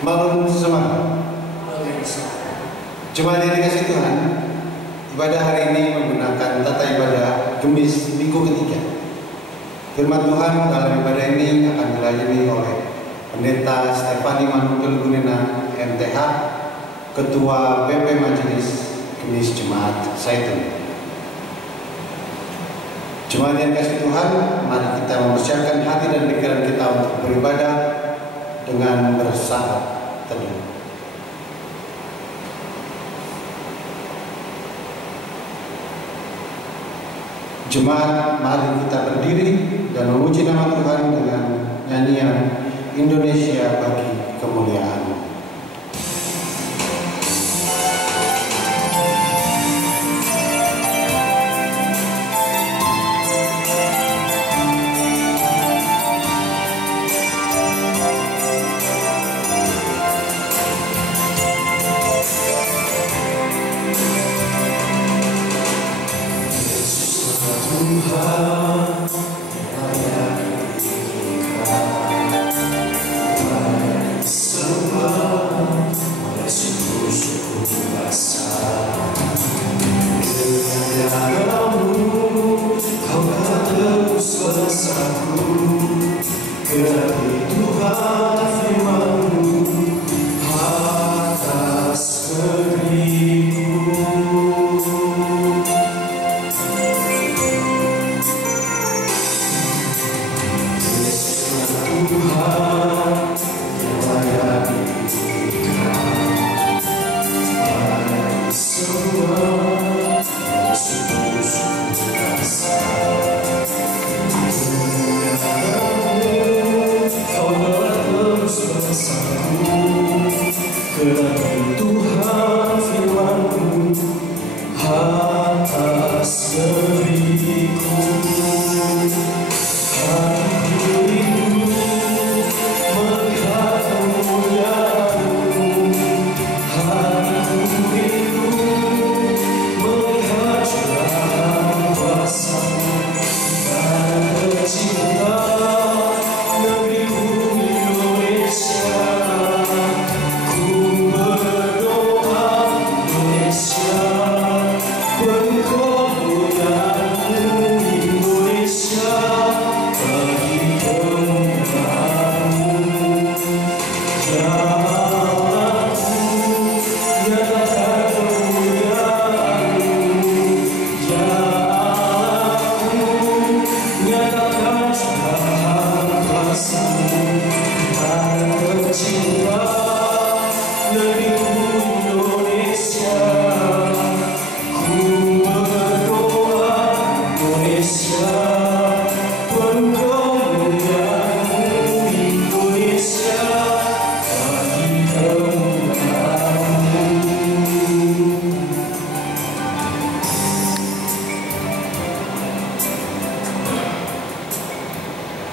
Malam semangat. Jemaat yang dikasih Tuhan, ibadah hari ini menggunakan tata ibadah Kemis minggu ketiga. Firman Tuhan dalam ibadah ini akan dilayani oleh Pendeta Stefani Manungkel Gunena MTH, Ketua BP Majelis Kemis Jemaat Zaitun. Jemaat yang dikasih Tuhan, mari kita mempersiapkan hati dan pikiran kita untuk beribadah dengan bersahabat teduh. Jemaat, mari kita berdiri dan memuji nama Tuhan dengan nyanyian Indonesia Bagi Kemuliaan.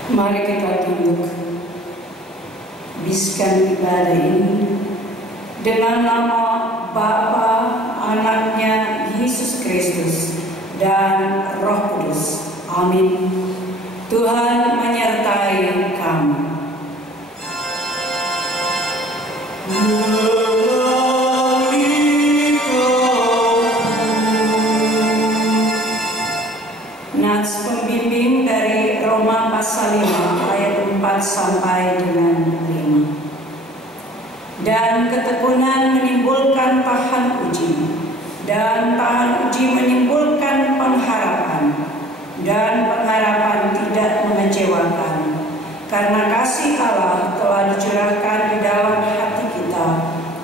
Mari kita tunduk, biskan ibadah ini dengan nama Bapa, Anaknya, Yesus Kristus, dan Roh Kudus. Amin. Tuhan menyertai kami. Nats pembimbing dari Roma pasal 5 ayat 4 sampai dengan 5. Dan ketekunan menimbulkan tahan uji, dan tahan uji menimbulkan pengharapan, dan pengharapan tidak mengecewakan, karena kasih Allah telah dicurahkan di dalam hati kita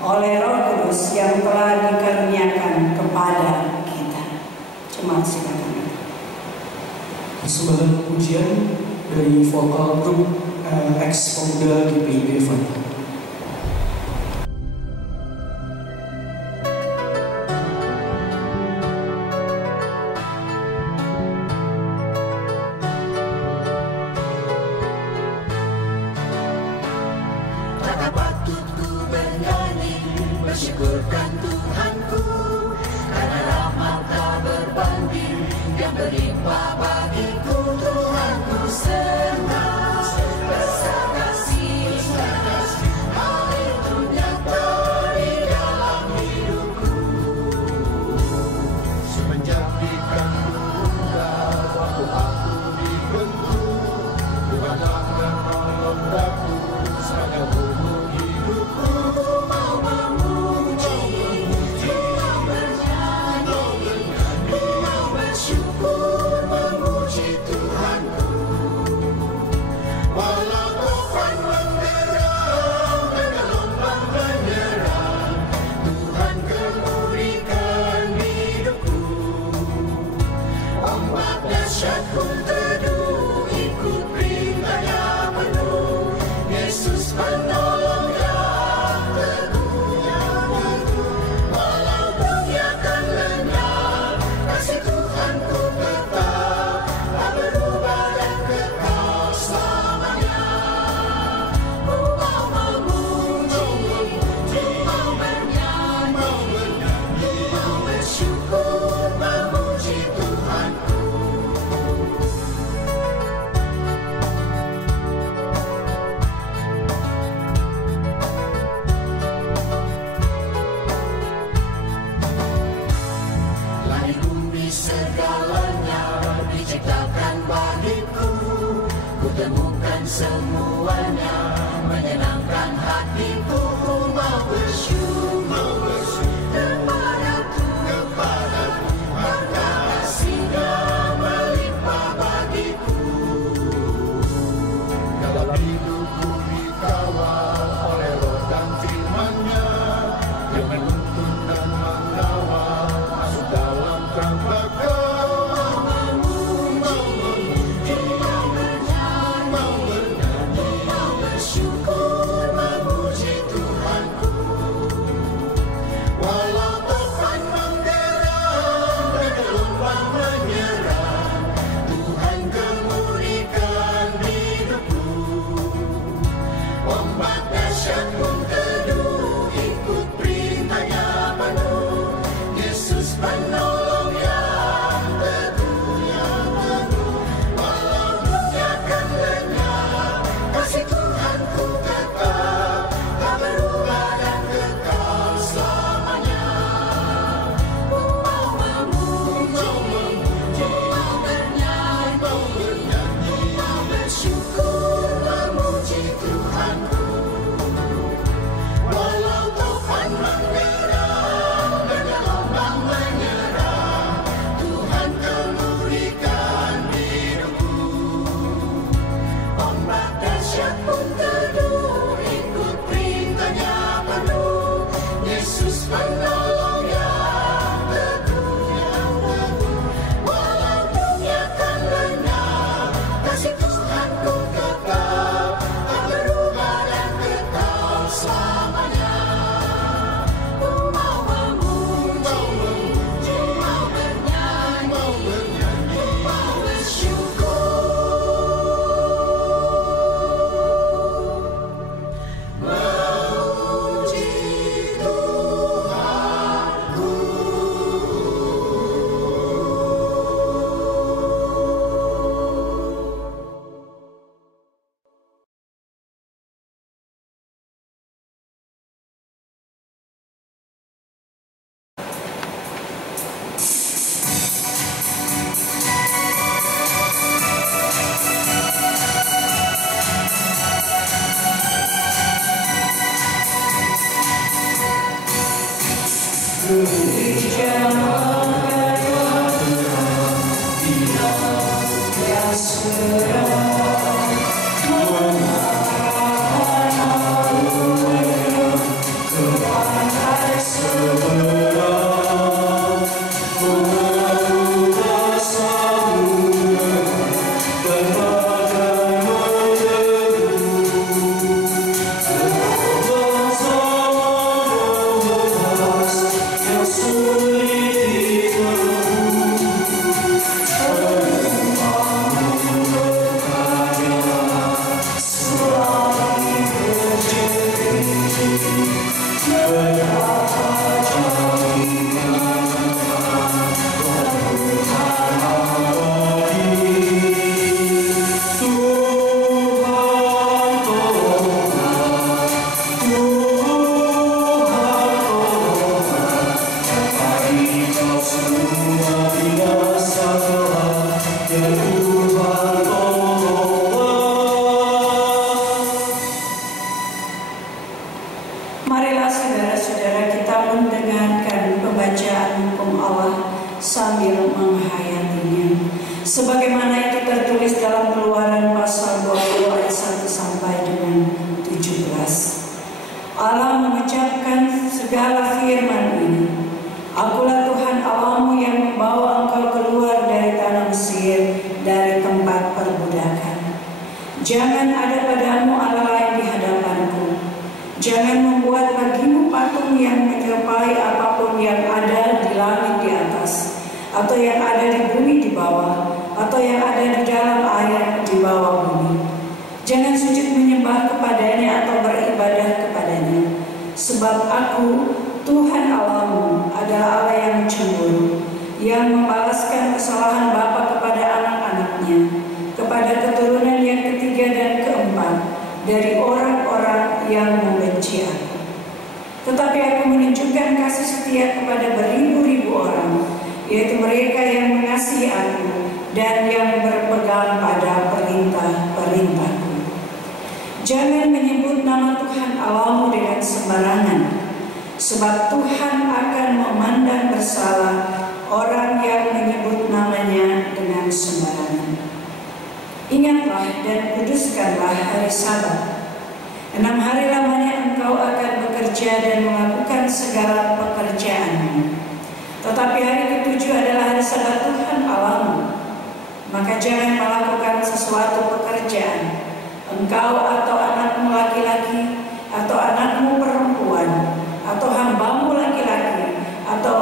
oleh Roh Kudus yang telah dikaruniakan kepada kita. Cuma silakan. Persembahan pujian dari vokal grup ex Pemuda GPIB Fanta. Tak patut ku bernyanyi, bersyukurkan Tuhanku, karena rahmat tak berbanding yang berlimpah bagiku. Tuhanku senang besar kasih-Mu, temukan semuanya, menyenangkan hatiku. Mau bersyukur kepada Tuhan, maka kasih-Nya melimpah bagiku. Dalam hidupku dikawal oleh Roh dan firman-Nya, yang menuntun dan mengawal masuk dalam tanpa sebagaimana itu tertulis dalam Keluaran pasal 20 ayat 1 sampai dengan 17. Allah mengucapkan segala firman ini, Akulah Tuhan Allahmu yang membawa engkau keluar dari tanah Mesir, dari tempat perbudakan. Jangan ada padamu Allah lain di hadapanku. Jangan membuat bagimu patung yang menyerupai apapun yang ada di langit di atas, atau yang ada di bumi di bawah, atau yang ada di dalam air di bawah bumi. Jangan sujud menyembah kepadanya atau beribadah kepadanya. Sebab aku, Tuhan Allahmu, adalah Allah yang cemburu, yang membalaskan kesalahan bapa kepada anak-anaknya, kepada keturunan yang ketiga dan keempat dari orang-orang yang membenci aku. Tetapi aku menunjukkan kasih setia kepada beribu-ribu orang, yaitu mereka yang mengasihi aku dan yang berpegang pada perintah-perintah. Jangan menyebut nama Tuhan Allahmu dengan sembarangan, sebab Tuhan akan memandang bersalah orang yang menyebut namanya dengan sembarangan. Ingatlah dan kuduskanlah hari Sabat. 6 hari lamanya engkau akan bekerja dan melakukan segala pekerjaanmu. Tetapi hari ke-7 adalah hari Sabat Tuhan Allahmu. Maka jangan melakukan sesuatu pekerjaan, engkau atau anakmu laki-laki, atau anakmu perempuan, atau hambamu laki-laki, atau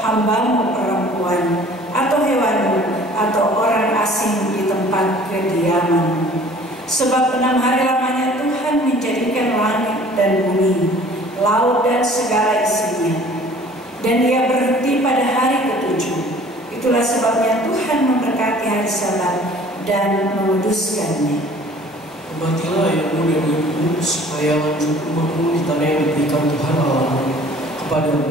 hambamu perempuan, atau hewanmu, atau orang asing di tempat kediaman. Sebab 6 hari lamanya Tuhan menjadikan langit dan bumi, laut dan segala isinya. Dan Ia berhenti pada hari ke-7. Itulah sebabnya Tuhan memberkati hari Sabat dan menguduskannya. Hormatilah ayahmu dan ibumu, supaya lanjut umurmu di tanah yang diberikan Tuhan Allahmu kepadamu.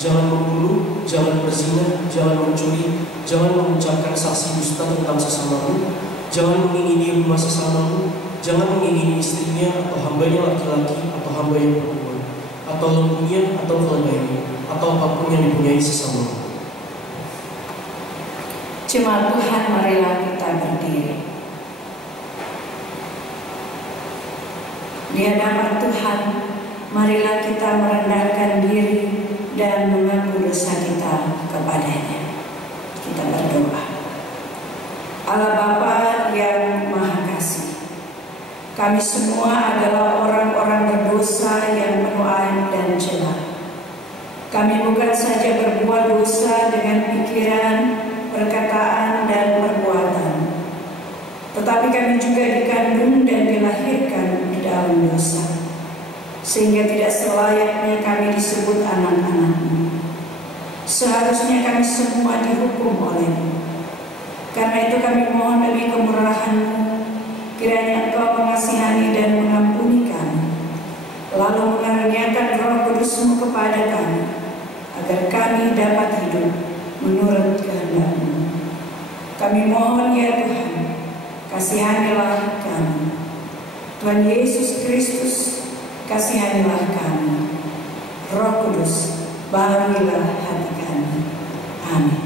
Jangan membunuh, jangan berzina, jangan mencuri, jangan mengucapkan saksi dusta tentang sesamamu, jangan mengingini rumah sesamamu, jangan mengingini istrinya atau hambanya laki-laki atau hambanya perempuan, atau lembunya atau keledainya, atau apapun yang dipunyai sesamamu. Jemaat Tuhan, marilah kita berdiri. Di hadapan Tuhan, marilah kita merendahkan diri dan mengaku dosa kita kepadanya. Kita berdoa. Allah Bapa yang Maha Kasih, kami semua adalah orang-orang berdosa yang penuh aib dan celah. Kami bukan saja berbuat dosa dengan pikiran, perkataan, dan perbuatan, tetapi kami juga dikandung dan dilahirkan di dalam dosa, sehingga tidak selayaknya kami disebut anak-anak-Mu. Seharusnya kami semua dihukum oleh-Mu. Karena itu kami mohon demi kemurahan-Mu, kiranya Engkau mengasihani dan mengampuni kami, lalu mengaruniakan Roh Kudus-Mu kepada kami, agar kami dapat hidup menurut kehendak-Mu. Kami mohon ya Tuhan, kasihanilah kami. Tuhan Yesus Kristus, kasihanilah kami. Roh Kudus, bahagilah hati kami. Amin.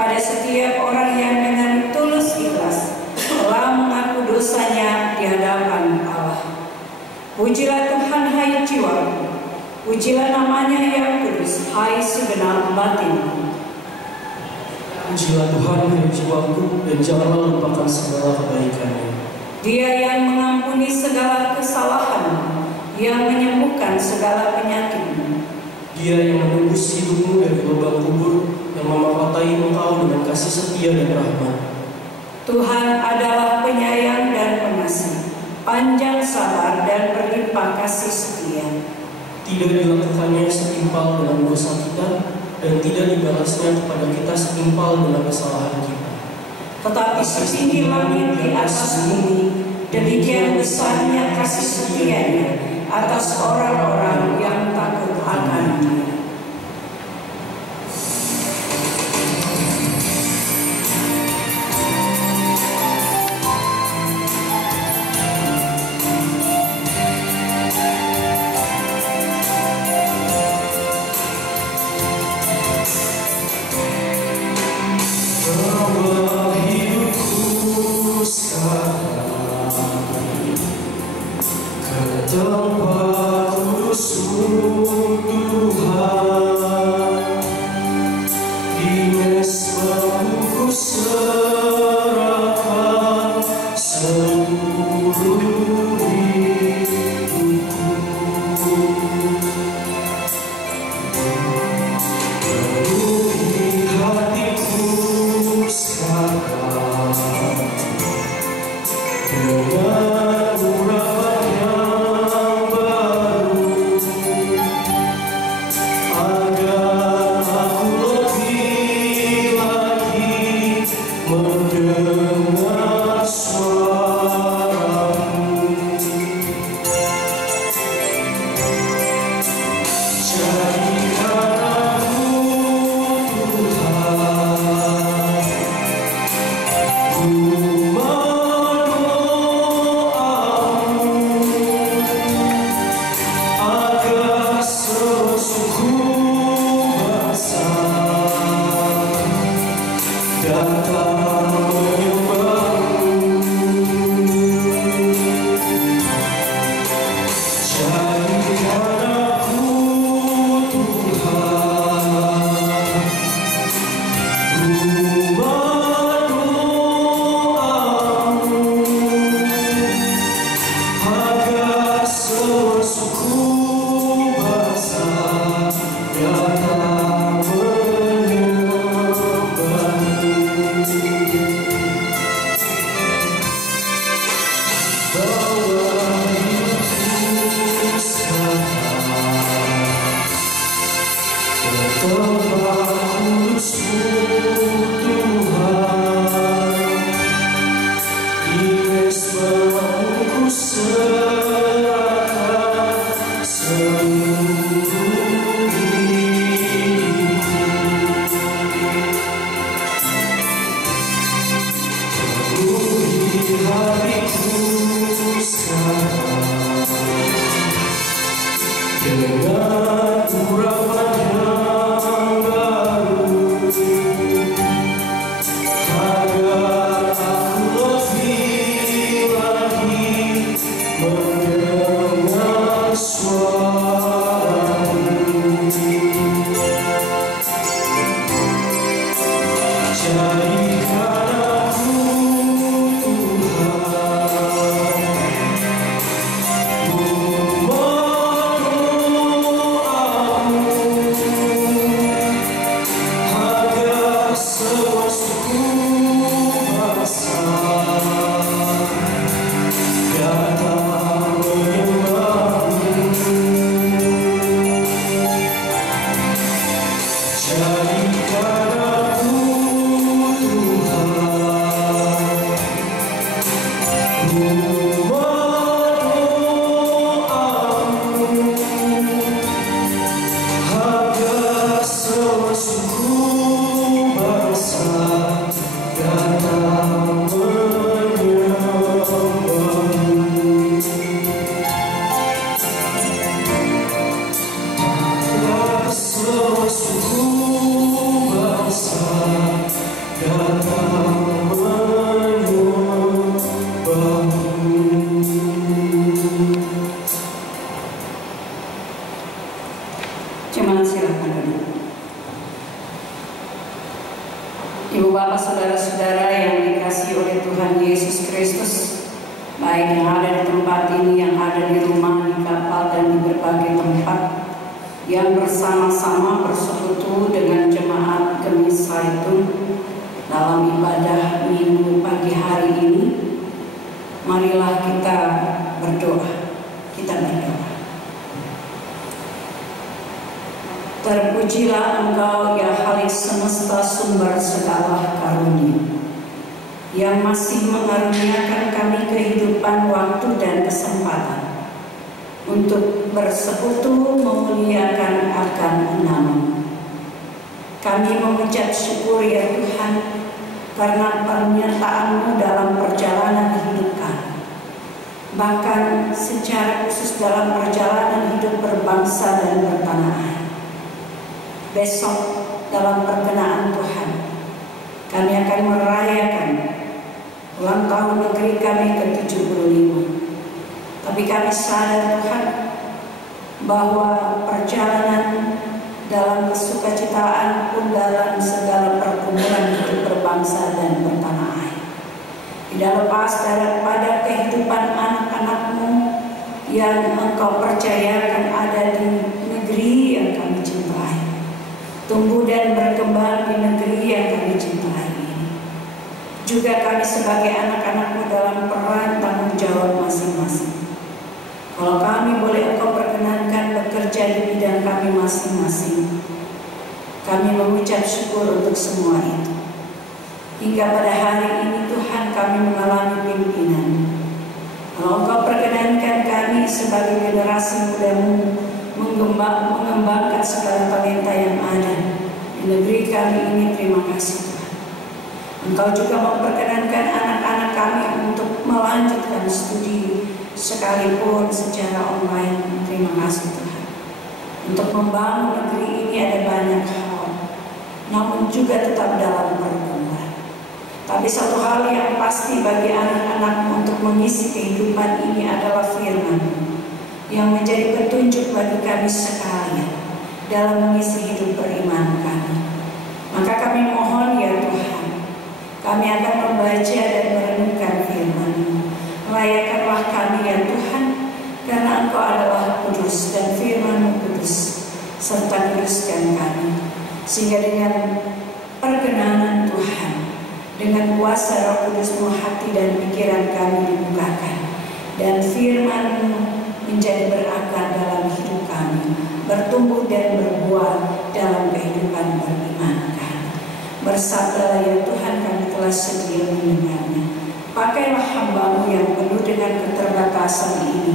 kepada setiap orang yang dengan tulus ikhlas telah mengaku dosanya di hadapan Allah. Pujilah Tuhan, hai jiwaku, pujilah namanya yang kudus, hai segenap batinku. Pujilah Tuhan, hai jiwaku, dan janganlah lupakan segala kebaikannya. Dia yang mengampuni segala kesalahan, yang menyembuhkan segala penyakitmu. Dia yang menebus hidupmu dari lubang kubur, yang memahkotai engkau dengan kasih setia dan rahmat. Tuhan adalah penyayang dan pengasih, panjang sabar dan berlimpah kasih setia. Tidak dilakukannya setimpal dengan dosa kita, dan tidak dibalasnya kepada kita setimpal dengan kesalahan kita. Tetapi setinggi langit di atas bumi, demikian besarnya kasih setianya atas orang-orang yang takut akan Dia. Tempat kudus-Mu Tuhan, di mesbah-Mu ku serahkan seluruh hidupku. Penuhi hatiku sekarang dengan urapan yang baru, agar aku lebih lagi mendengar suara-Mu. Jadikan aku Ibu bapak saudara-saudara yang dikasihi oleh Tuhan Yesus Kristus, baik yang ada di tempat ini, yang ada di rumah, di kapal, dan di berbagai tempat, yang bersama-sama bersekutu dengan jemaat Gemis Zaitun dalam ibadah Minggu pagi hari ini. Marilah kita berdoa. Terpujilah Engkau ya Khalik semesta, sumber segala karunia, yang masih mengaruniakan kami kehidupan, waktu, dan kesempatan untuk bersekutu memuliakan akan nama-Mu. Kami mengucap syukur ya Tuhan, karena pernyataan-Mu dalam perjalanan hidup kami, bahkan secara khusus dalam perjalanan hidup berbangsa dan bertanah air. Besok dalam perkenaan Tuhan, kami akan merayakan ulang tahun negeri kami ke-75. Tapi kami sadar Tuhan bahwa perjalanan dalam kesukacitaan pun dalam segala perkumpulan hidup berbangsa dan bertanah air tidak lepas daripada kehidupan anak-anak-Mu yang Engkau percayakan ada di negeri yang kami cintai, tumbuh dan berkembang di negeri yang kami cintai ini. Juga kami sebagai anak-anak-Mu dalam peran tanggung jawab masing-masing. Kalau kami boleh Engkau perkenankan bekerja di bidang kami masing-masing, kami mengucap syukur untuk semua itu. Hingga pada hari ini Tuhan kami mengalami pimpinan. Kalau Engkau perkenankan kami sebagai generasi muda-Mu mengembangkan segala talenta yang ada di negeri kami ini, terima kasih Tuhan. Engkau juga memperkenankan anak-anak kami untuk melanjutkan studi sekalipun secara online, terima kasih Tuhan. Untuk membangun negeri ini ada banyak hal, namun juga tetap dalam perkembangan. Tapi satu hal yang pasti bagi anak-anak untuk mengisi kehidupan ini adalah firman yang menjadi petunjuk bagi kami sekalian dalam mengisi hidup beriman kami. Maka kami mohon ya Tuhan, kami akan membaca dan merenungkan firman-Mu. Layakanlah kami ya Tuhan, karena Engkau adalah kudus dan firman-Mu kudus, serta kuduskan kami, sehingga dengan perkenanan Tuhan, dengan kuasa Roh Kudus-Mu, hati dan pikiran kami dibukakan, dan firman-Mu menjadi berakar dalam hidup kami, bertumbuh dan berbuah dalam kehidupan beriman kami. Bersabdalah ya Tuhan, kami telah sedia mendengarnya. Pakailah hamba-Mu yang penuh dengan keterbatasan ini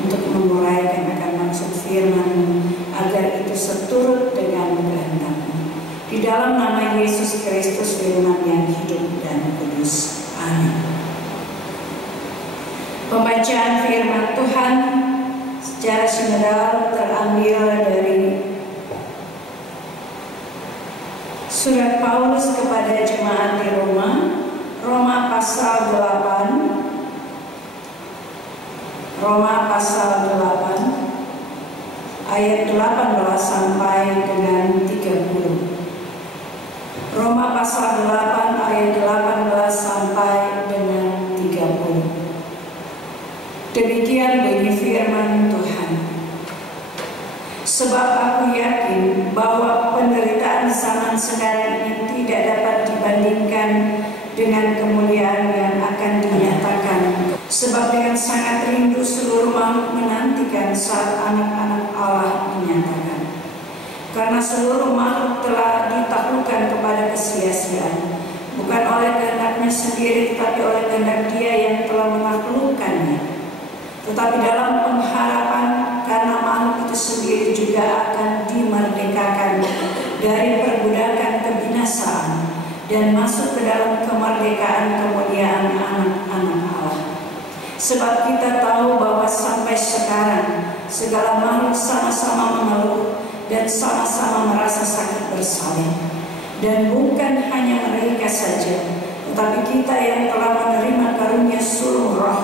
untuk menguraikan akan maksud firman-Mu, agar itu seturut dengan kehendak-Mu. Di dalam nama Yesus Kristus, firman yang hidup dan kudus. Amin. Pembacaan firman Tuhan secara sinodal terambil dari surat Paulus kepada jemaat di Roma, Roma pasal 8, ayat 18 sampai dengan 30. Roma pasal 8 ayat 18 sampai dengan 30. Demikian bunyi firman Tuhan. Sebab aku yakin bahwa penderitaan zaman sekarang ini tidak dapat dibandingkan dengan kemuliaan yang akan dinyatakan. Sebab dengan sangat rindu seluruh makhluk menantikan saat anak-anak Allah dinyatakan. Karena seluruh makhluk telah ditaklukkan kepada kesia-siaan, bukan oleh kehendaknya sendiri, tetapi oleh kehendak Dia yang telah menaklukkannya. Tetapi dalam pengharapan, karena makhluk itu sendiri juga akan dimerdekakan dari perbudakan kebinasaan dan masuk ke dalam kemerdekaan kemuliaan anak-anak Allah. Sebab kita tahu bahwa sampai sekarang segala makhluk sama-sama mengeluh dan sama-sama merasa sakit bersalin. Dan bukan hanya mereka saja, tetapi kita yang telah menerima karunia sulung Roh,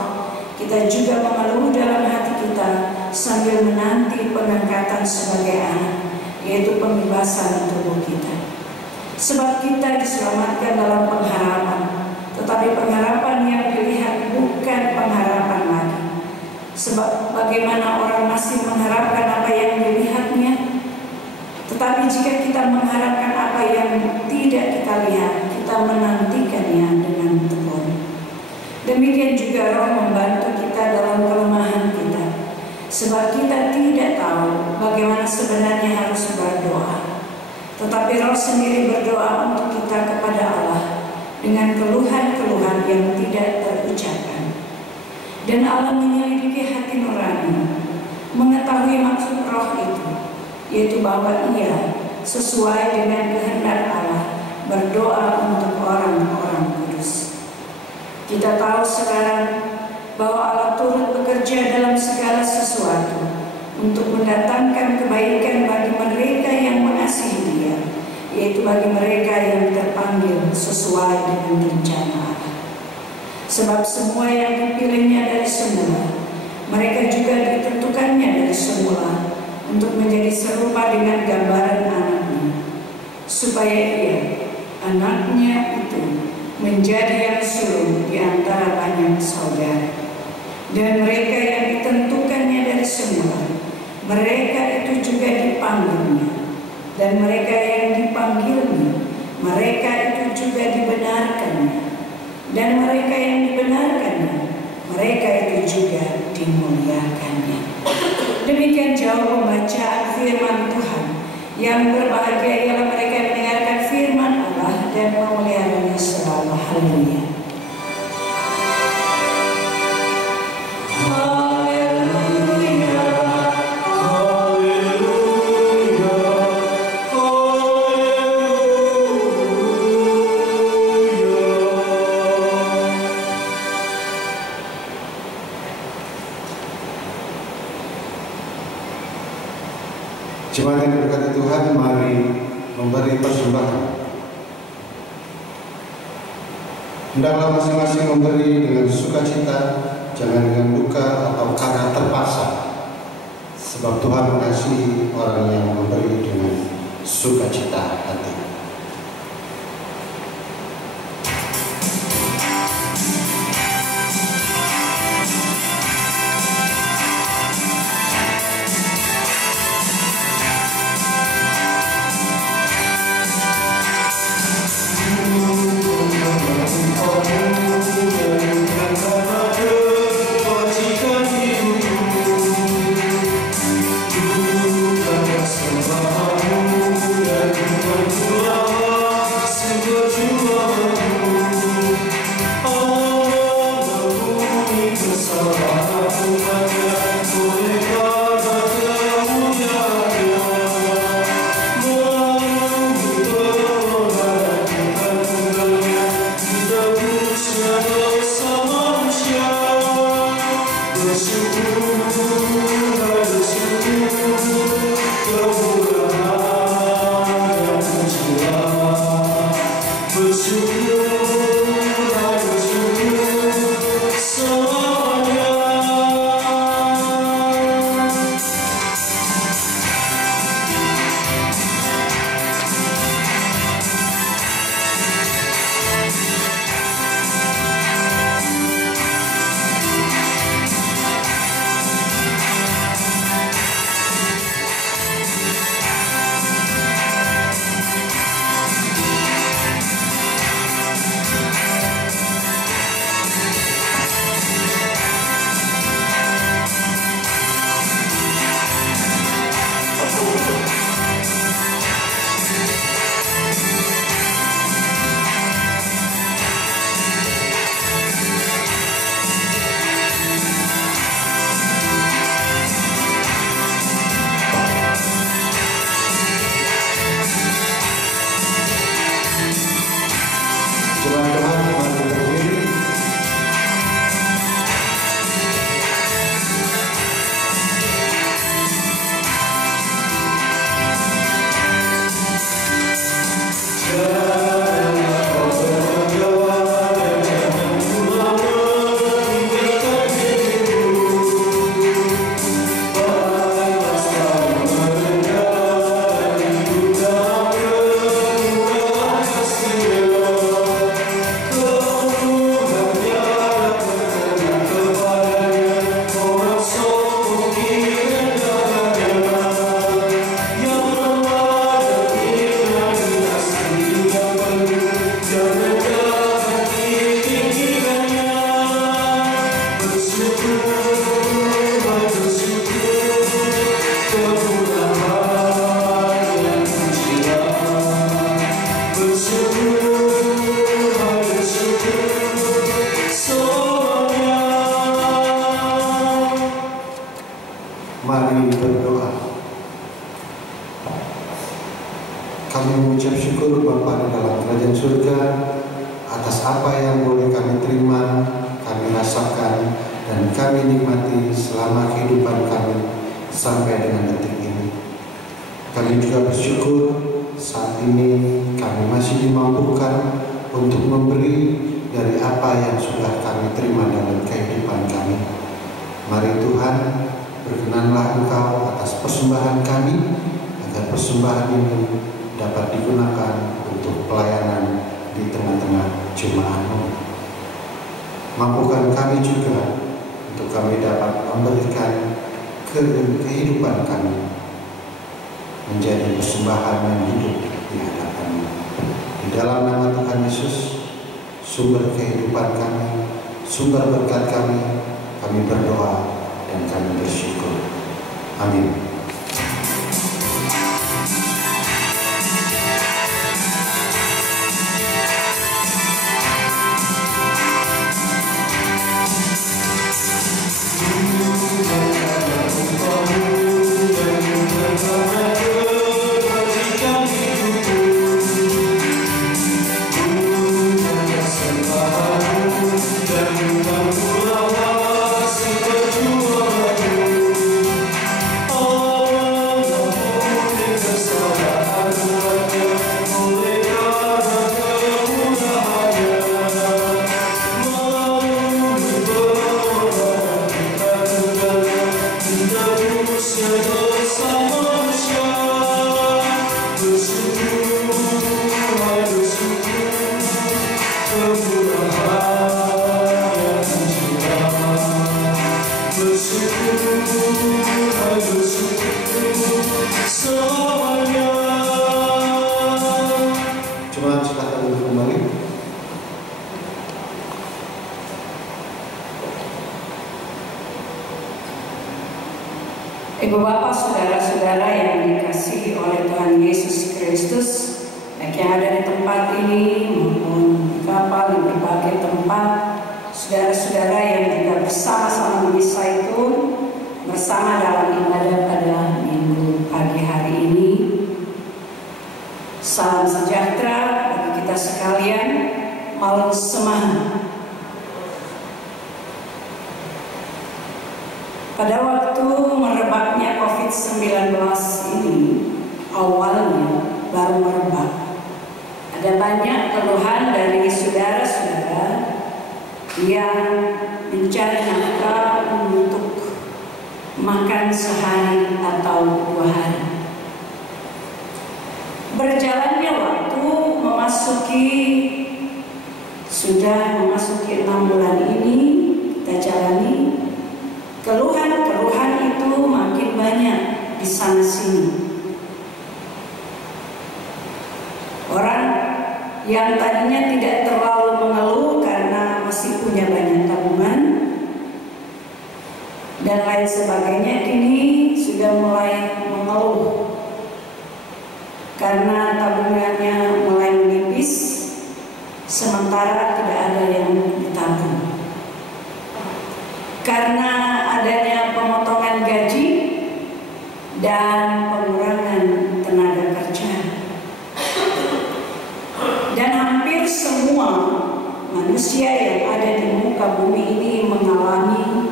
kita juga mengeluh dalam hati kita sambil menanti pengangkatan sebagai anak, yaitu pembebasan tubuh kita. Sebab kita diselamatkan dalam pengharapan, tetapi pengharapan yang dilihat bukan pengharapan lagi. Sebab bagaimana orang masih mengharapkan apa yang dilihatnya? Tetapi jika kita mengharapkan apa yang tidak kita lihat, kita menantikannya dengan tekun. Demikian juga Roh membantu kita dalam kelemahan kita, sebab kita tidak tahu bagaimana sebenarnya harus berdoa. Tetapi Roh sendiri berdoa untuk kita kepada Allah dengan keluhan-keluhan yang tidak terucapkan. Dan Allah menyelidiki hati nurani, mengetahui maksud Roh itu, yaitu bahwa Ia sesuai dengan kehendak Allah berdoa untuk orang-orang kudus. Kita tahu sekarang bahwa Allah turut bekerja dalam segala sesuatu untuk mendatangkan kebaikan bagi mereka yang mengasihi Dia, yaitu bagi mereka yang terpanggil sesuai dengan rencana Allah. Sebab semua yang dipilihnya dari semula, mereka juga ditentukannya dari semula untuk menjadi serupa dengan gambaran anaknya, supaya Ia, anaknya itu, menjadi yang sulung di antara banyak saudara. Dan mereka yang ditentukannya dari semula, mereka itu juga dipanggilnya. Dan mereka yang dipanggilnya, mereka itu juga dibenarkannya. Dan mereka yang dibenarkannya, mereka itu juga dimuliakannya. Demikian jauh pembacaan firman Tuhan. Yang berbahagia ialah mereka yang mendengarkan firman Allah dan memeliharanya selalu. Haleluya. Jemaat yang diberkati Tuhan, mari memberi persembahan. Hendaklah masing-masing memberi dengan sukacita, jangan dengan duka atau karena terpaksa. Sebab Tuhan mengasihi orang yang memberi dengan sukacita hati. Mari berdoa. Kami mengucap syukur Bapa di dalam kerajaan surga atas apa yang boleh kami terima, kami rasakan, dan kami nikmati selama kehidupan kami sampai dengan detik ini. Kami juga bersyukur saat ini kami masih dimampukan untuk memberi dari apa yang sudah kami terima dalam kehidupan kami. Mari Tuhan, berkenanlah Engkau atas persembahan kami, agar persembahan ini dapat digunakan untuk pelayanan di tengah-tengah jemaat-Mu. Mampukan kami juga untuk kami dapat memberikan kehidupan kami menjadi persembahan yang hidup di hadapan-Mu. Di dalam nama Tuhan Yesus, sumber kehidupan kami, sumber berkat kami berdoa dan kami bersyukur. Amin. Ibu bapak, saudara-saudara yang dikasihi oleh Tuhan Yesus Kristus, baik yang ada di tempat ini maupun di kapal di berbagai tempat, saudara-saudara yang juga bersama-sama di Zaitun bersama dalam ibadah pada minggu pagi hari ini. Salam sejahtera bagi kita sekalian, malam semangat. Pada waktu merebaknya COVID-19 ini, awalnya baru merebak, ada banyak keluhan dari saudara-saudara yang mencari nafkah untuk makan sehari atau 2 hari. Berjalannya waktu sudah memasuki 6 bulan ini kita jalani. Keluhan-keluhan itu makin banyak di sana sini. Orang yang tadinya tidak terlalu mengeluh karena masih punya banyak tabungan dan lain sebagainya, kini sudah mulai mengeluh karena tabungannya mulai menipis, sementara tidak ada yang ditabung. Karena adanya pemotongan gaji dan pengurangan tenaga kerja, dan hampir semua manusia yang ada di muka bumi ini mengalami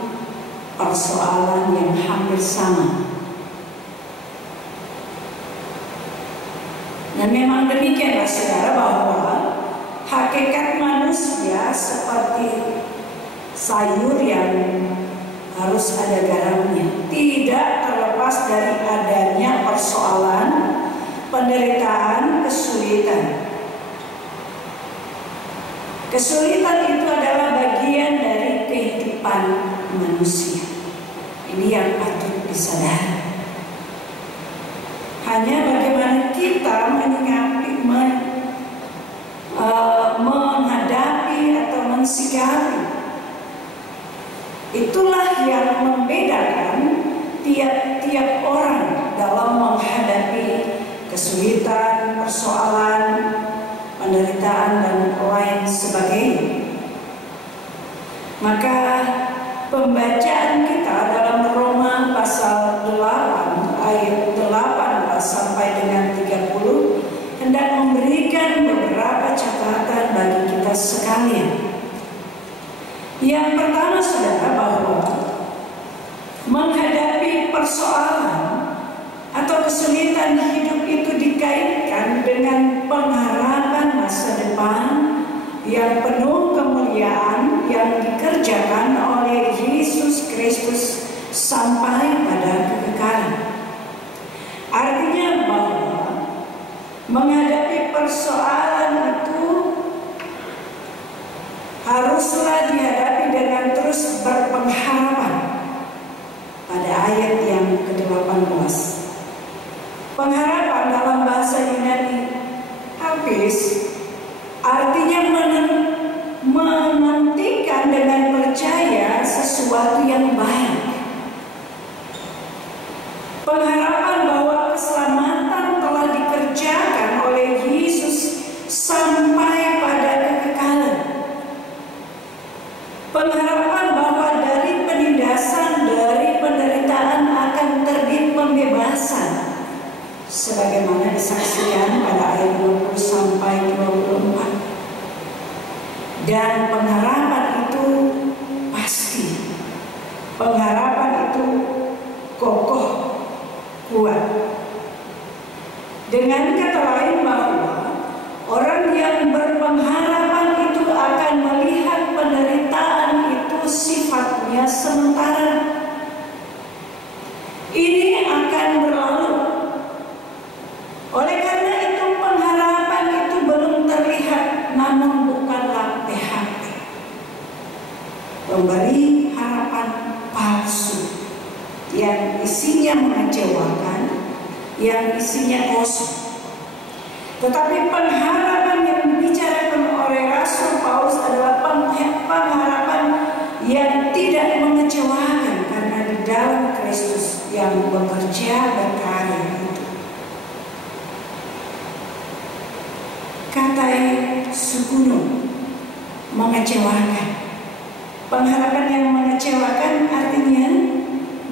persoalan yang hampir sama. Dan memang demikianlah saudara, bahwa hakikat manusia seperti sayur yang harus ada garamnya, tidak terlepas dari adanya persoalan, penderitaan, kesulitan. Kesulitan itu adalah bagian dari kehidupan manusia. Ini yang patut disadari. Hanya bagaimana kita menghadapi atau mensikapi, itulah yang membedakan tiap-tiap orang dalam menghadapi kesulitan, persoalan, penderitaan dan lain sebagainya. Maka pembacaan kita dalam Roma pasal 8 ayat 18 sampai dengan 30 hendak memberikan beberapa catatan bagi kita sekalian. Yang pertama, saudara, bahwa menghadapi persoalan atau kesulitan hidup itu dikaitkan dengan pengharapan masa depan yang penuh kemuliaan yang dikerjakan oleh Yesus Kristus sampai pada kekekalan. Artinya bahwa menghadapi persoalan itu haruslah dihadapi dengan terus berpengharapan. Pada ayat yang ke-18, pengharapan dalam bahasa Yunani apis artinya menantikan dengan percaya sesuatu yang baik. Pengharapan bahwa keselamatan telah dikerjakan oleh Yesus sampai pada kekekalan. Pengharapan bahwa dari penindasan, dari penderitaan akan terbit pembebasan, sebagaimana disaksikan pada ayat 20 sampai 24. Dan pengharapan itu pasti, pengharapan itu kokoh, kuat. Dengan kata lain bahwa orang yang berpengharapan itu akan melihat penderitaan itu sifatnya sementara. Ini akan berlalu. Oleh karena itu pengharapan itu belum terlihat, namun bukanlah PHP, memberi harapan palsu yang isinya mengecewakan, yang isinya kosong. Tetapi pengharapan yang dibicarakan oleh Rasul Paulus adalah pengharapan yang tidak mengecewakan, karena di dalam Kristus yang bekerja berkarya itu. Kata sukuno, mengecewakan. Pengharapan yang mengecewakan artinya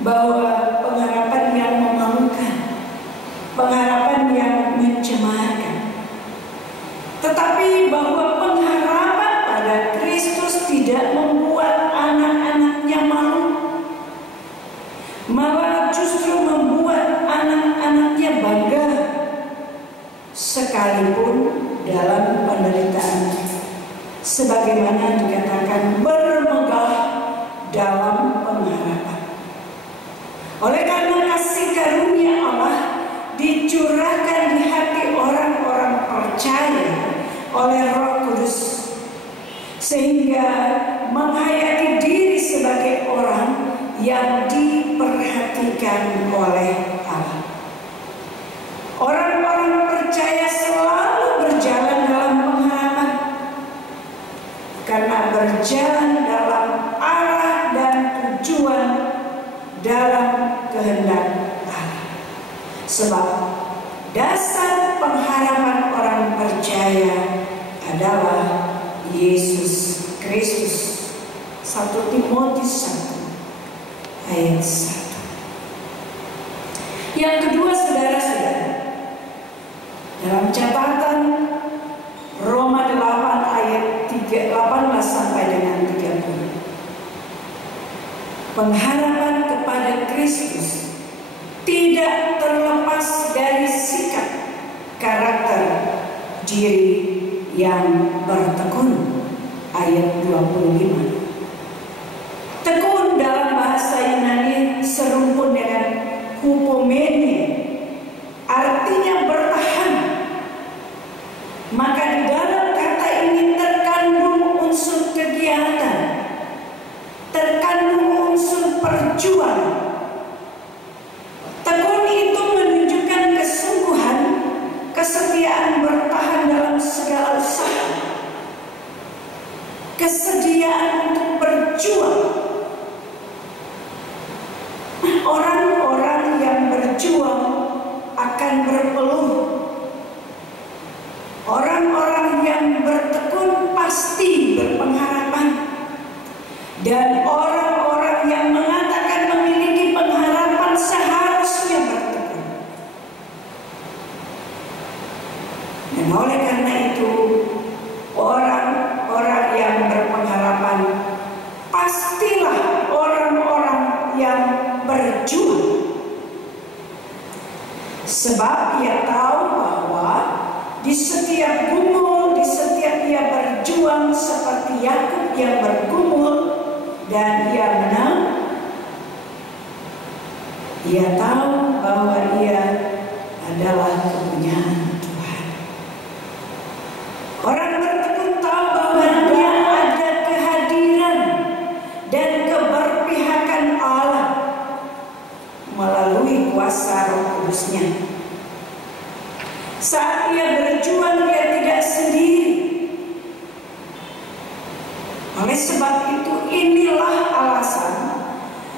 bahwa pengharapan yang memalukan, pengharapan yang mencemarkan. Tetapi bahwa pengharapan pada Kristus tidak membuat anak-anaknya malu, malah justru membuat anak-anaknya bangga, sekalipun dalam penderitaan, sebagaimana dikatakan bermegah dalam pengharapan. Oleh karena kasih karunia Allah dicurahkan di hati orang-orang percaya oleh Roh Kudus, sehingga menghayati diri sebagai orang yang diperhatikan oleh Allah. Orang-orang percaya selalu berjalan dalam pengharapan, karena berjalan dalam arah dan tujuan dalam kehendak Allah. Sebab dasar pengharapan orang percaya adalah Yesus Kristus. 1 Timotius 1 ayat 1. Yang kedua, saudara-saudara, dalam catatan Roma 8 ayat 18 sampai dengan 30. Pengharapan kepada Kristus tidak terlepas dari sikap karakter diri yang bertekun. Ayat 25. Tekun dalam bahasa Yunani serumpun dengan hupomene, artinya bertahan. Maka di dalam kata ini terkandung unsur kegiatan, terkandung unsur perjuangan. Tekun itu menunjukkan kesungguhan, kesetiaan bertahan dalam segala usaha, kesediaan untuk berjuang. Orang-orang yang berjuang akan berpeluh. Orang-orang orang-orang yang bertekun pasti berpengharapan. Dan orang-orang yang mengatakan memiliki pengharapan seharusnya bertekun. Dan oleh karena itu, orang-orang yang berpengharapan pastilah orang-orang yang berjuang. Sebab ia tahu bahwa di setiap gumul, di setiap ia berjuang seperti Yakub yang bergumul dan ia menang, ia tahu bahwa ia adalah kepunyaan Tuhan. Orang bertekun tahu bahwa dia ada kehadiran dan keberpihakan Allah melalui kuasa Roh Kudus-Nya. Saat ia berjuang, ia tidak sendiri. Oleh sebab itu, inilah alasan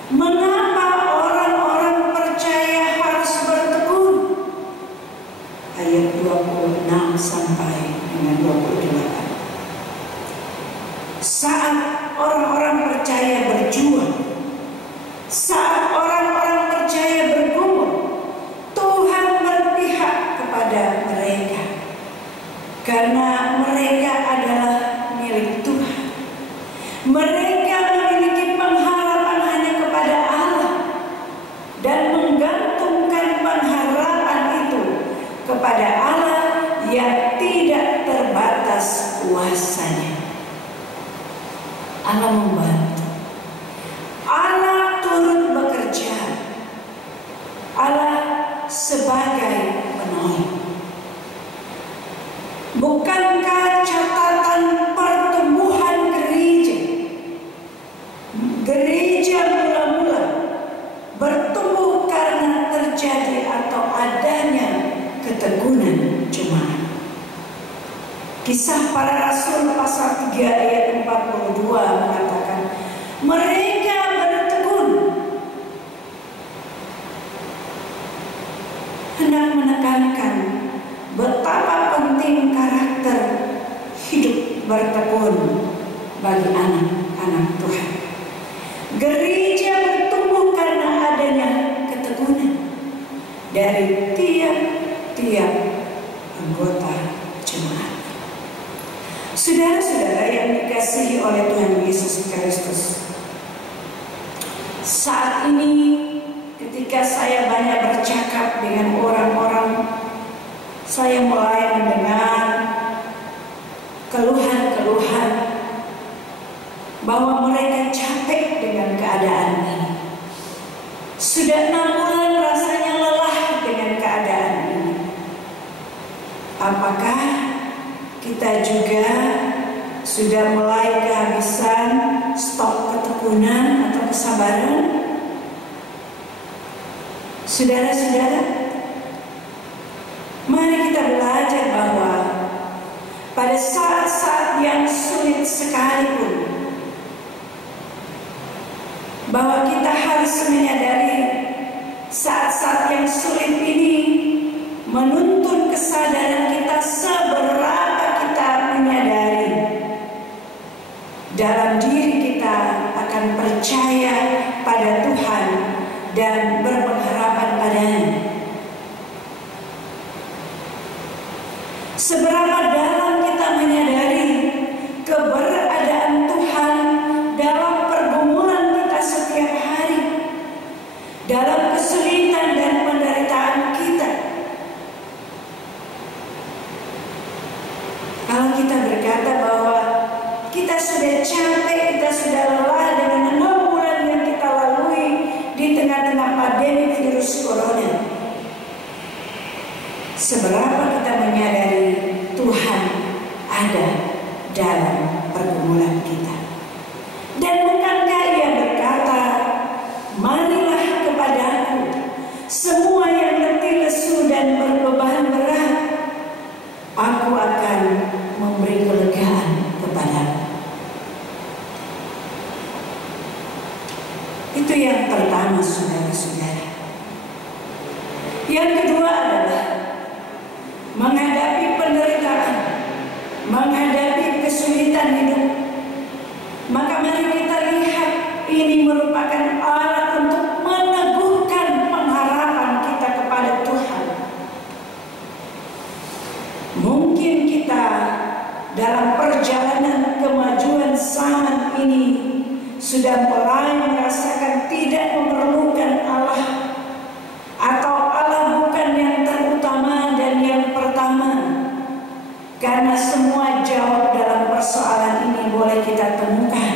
mengapa orang-orang percaya harus bertekun. Ayat 26 sampai dengan 28. Saat orang-orang percaya berjuang, saat orang-orang percaya bergumul, Tuhan berpihak kepada mereka karena mereka adalah milik Tuhan. Mereka memiliki pengharapan hanya kepada Allah dan menggantungkan pengharapan itu kepada Allah yang tidak terbatas kuasanya. Allah membantu, Allah turut bekerja, Allah sebagai penolong. Bukankah catatan pertumbuhan gereja mula-mula bertumbuh karena terjadi atau adanya ketekunan jemaat? Kisah Para Rasul pasal 3 ayat 42 mengatakan mereka bertekun, hendak menekankan betapa penting karakter hidup bertekun bagi anak-anak Tuhan. Gereja bertumbuh karena adanya ketekunan dari tiap-tiap anggota jemaat. Saudara-saudara yang dikasihi oleh Tuhan Yesus Kristus, saat ini ketika saya banyak bercakap dengan orang-orang, saya mulai mendengar keluhan-keluhan bahwa mereka capek dengan keadaan ini. Sudah 6 bulan rasanya lelah dengan keadaan ini. Apakah kita juga sudah mulai kehabisan stok ketekunan atau kesabaran? Saudara-saudara, mari kita belajar bahwa pada saat-saat yang sulit sekalipun, bahwa kita harus menyadari saat-saat yang sulit ini menuntun kesadaran kita seberapa kita menyadari dalam diri kita akan percaya pada Tuhan dan berpengharapan padanya. Seberapa dalam kita menyadari keberadaan Tuhan dalam pergumulan kita setiap hari, dalam kesulitan dan penderitaan kita. Kalau kita berkata bahwa kita sudah capek, kita sudah lelah dengan 6 bulan yang kita lalui di tengah-tengah pandemi virus corona, seberapa kita menyadari Tuhan ada dalam pergumulan kita. Dan bukankah Ia berkata, marilah kepadaku semua yang letih lesu dan berbeban berat, aku akan memberi kelegaan kepadamu. Itu yang pertama, saudara-saudara. Yang kedua adalah menghadapi penderitaan. menghadapi kesulitan hidup, maka mari kita lihat ini merupakan alat untuk meneguhkan pengharapan kita kepada Tuhan. Mungkin kita dalam perjalanan kemajuan zaman ini sudah mulai merasakan tidak memerlukan Allah, atau Allah bukan yang terutama dan yang pertama, karena semua jawab dalam persoalan ini boleh kita temukan,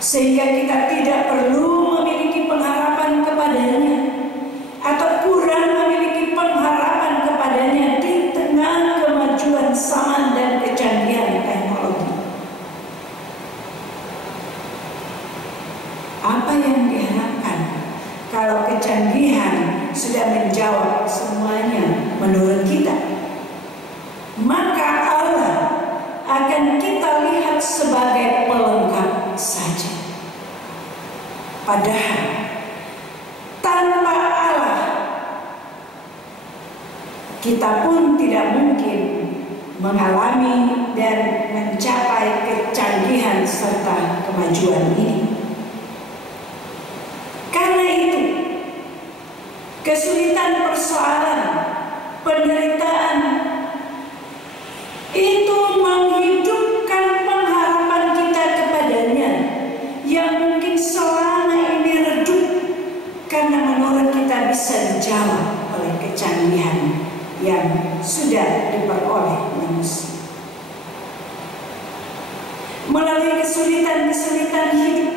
sehingga kita tidak perlu memiliki pengharapan kepadanya atau kurang memiliki pengharapan kepadanya di tengah kemajuan zaman dan kecanggihan teknologi. Apa yang diharapkan kalau kecanggihan sudah menjawab semuanya menurut kita? Maka Allah akan kita lihat sebagai pelengkap saja. Padahal tanpa Allah kita pun tidak mungkin mengalami dan mencapai kecanggihan serta kemajuan ini. Karena itu, kesulitan persoalan, penderitaan itu menghidupkan pengharapan kita kepadanya yang mungkin selama ini redup, karena menurut kita bisa dijawab oleh kecanggihan yang sudah diperoleh manusia. Melalui kesulitan-kesulitan hidup,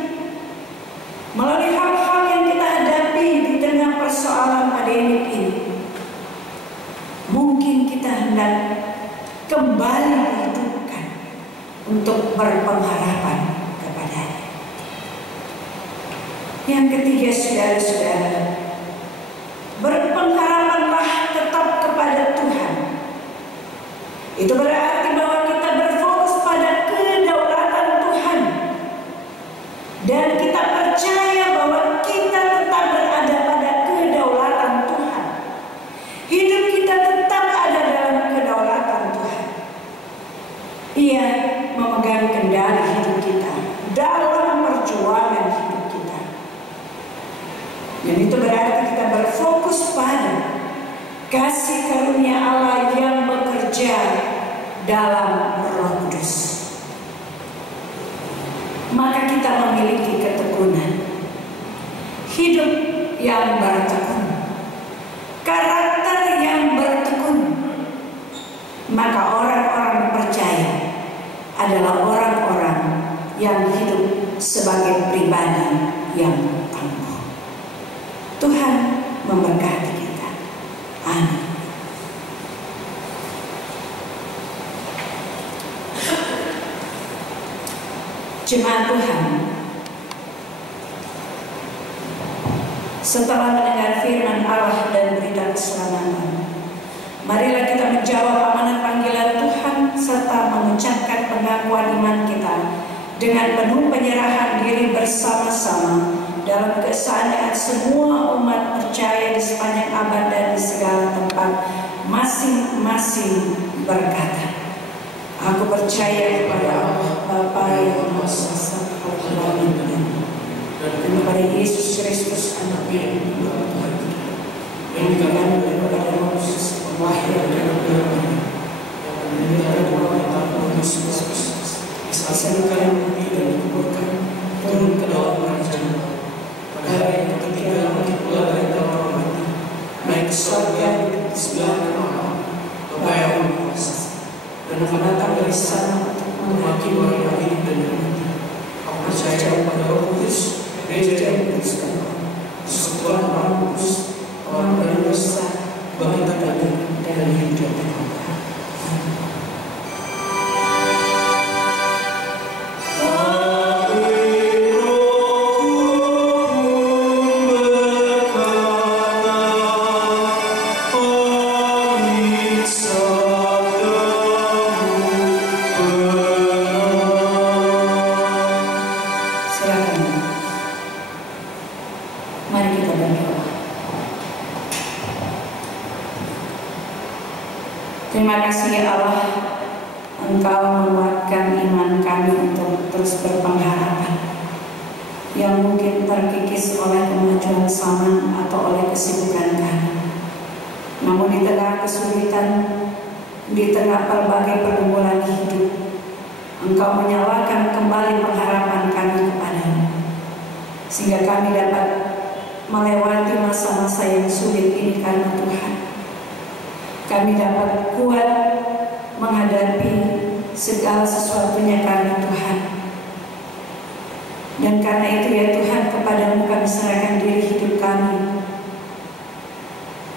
melalui hal-hal yang kita hadapi di tengah persoalan pada hidup ini, mungkin kita hendak kembali dihidupkan untuk berpengharapan kepadanya. Yang ketiga, saudara-saudara, berpengharapanlah tetap kepada Tuhan. Itu berarti bahwa kita berfokus pada kedaulatan Tuhan, dan kita percaya bahwa kita tetap berada pada kedaulatan Tuhan. Hidup kita tetap ada dalam kedaulatan Tuhan. Ia memegang kendali hidup kita dalam perjuangan hidup kita. Dan itu berarti kita berfokus pada kasih karunia Allah yang bekerja dalam Roh Kudus. Maka kita memiliki ketekunan, hidup yang bertekun, karakter yang bertekun. Maka orang-orang percaya adalah orang-orang yang hidup sebagai pribadi yang tangguh. Tuhan memberkati kita. Amin. Jemaat Tuhan, setelah mendengar firman Allah dan berita keselamatan, marilah kita menjawab amanat panggilan Tuhan serta mengucapkan pengakuan iman kita dengan penuh penyerahan diri bersama-sama dalam kesaksian semua umat percaya di sepanjang abad dan di segala tempat, masing-masing berkata, aku percaya kepada Allah Bapa yang Maha Kuasa dan kepada Yesus Kristus Anak yang Tuhan, yang dikandung daripada Roh Kudus, lahir dari Maria, yang menderita oleh Pontius Pilatus, disalibkan, mati dan dikuburkan, turun ke dalam kerajaan. Pada hari yang ketiga bangkit pula dari dalam mati, naik ke surga di sebelah kanan Allah Bapa yang Maha Kuasa, dan akan datang dari sana menghakimi orang yang hidup dan yang mati. Aku percaya kepada Roh Kudus, gereja yang kudus dan persekutuan Roh Kudus, pengampunan dosa, kebangkitan dan hidup yang kekal. Terima kasih ya Allah, Engkau menguatkan iman kami untuk terus berpengharapan yang mungkin terkikis oleh kemajuan zaman atau oleh kesibukan kami. Namun di tengah kesulitan, di tengah berbagai pergumulan hidup, Engkau menyalakan kembali pengharapan kami kepadamu, sehingga kami dapat melewati masa-masa yang sulit ini karena Tuhan. Kami dapat kuat menghadapi segala sesuatunya karena Tuhan. Dan karena itu ya Tuhan, kepadamu kami serahkan diri hidup kami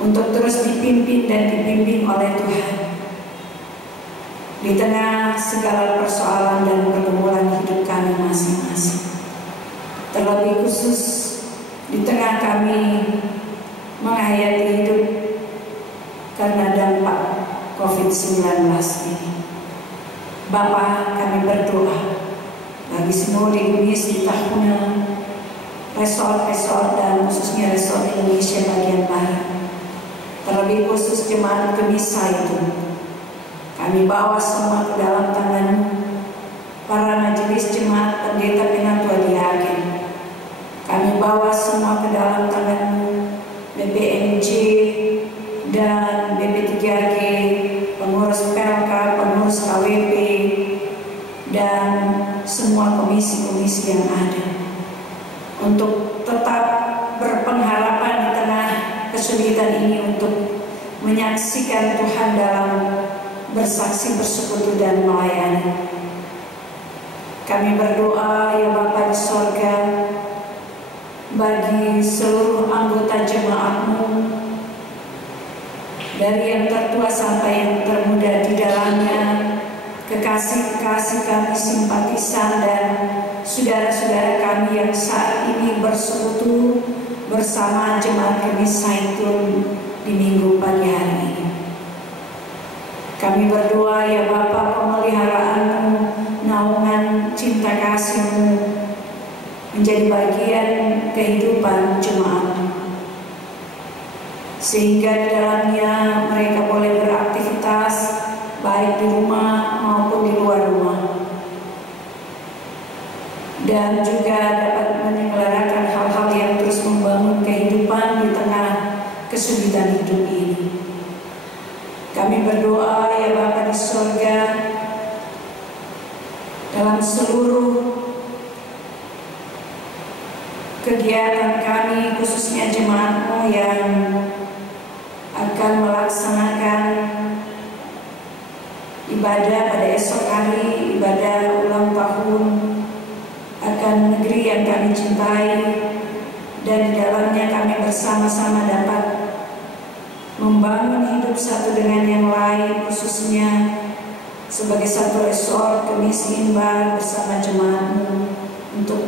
untuk terus dipimpin dan dibimbing oleh Tuhan di tengah segala persoalan dan pergumulan hidup kami masing-masing. Terlebih khusus di tengah kami menghayati hidup karena dampak COVID-19 ini. Bapa, kami berdoa bagi Sinode Indonesia di tahunnya, resort-resort dan khususnya resort Indonesia bagian Barat, terlebih khusus jemaat Gemisa itu, kami bawa semua ke dalam tangan para majelis jemaat pendeta penatua diaken. Kami bawa semua ke dalam tangan BPMJ dan BP3G, pengurus PLK, pengurus KWP, dan semua komisi-komisi yang ada, untuk tetap berpengharapan di tengah kesulitan ini untuk menyaksikan Tuhan dalam bersaksi, bersekutu, dan melayani. Kami berdoa ya Bapa di sorga, bagi seluruh anggota jemaat-Mu, dari yang tertua sampai yang termuda di dalamnya, kekasih-kekasih kami, simpatisan, dan saudara-saudara kami yang saat ini bersekutu bersama jemaat Gemisa itu di minggu pagi hari ini. Kami berdoa ya Bapa, pemeliharaan-Mu, naungan cinta kasih-Mu menjadi bagian kehidupan jemaat, sehingga di dalamnya mereka boleh beraktivitas baik di rumah maupun di luar rumah, dan juga dapat menyelenggarakan hal-hal yang terus membangun kehidupan di tengah kesulitan hidup ini. Kami berdoa ya Bapa di surga, dalam seluruh kegiatan kami, khususnya jemaat-Mu yang akan melaksanakan ibadah pada esok hari, ibadah ulang tahun akan negeri yang kami cintai, dan di dalamnya kami bersama-sama dapat membangun hidup satu dengan yang lain, khususnya sebagai satu resort Komisi Inbar bersama jemaat-Mu, untuk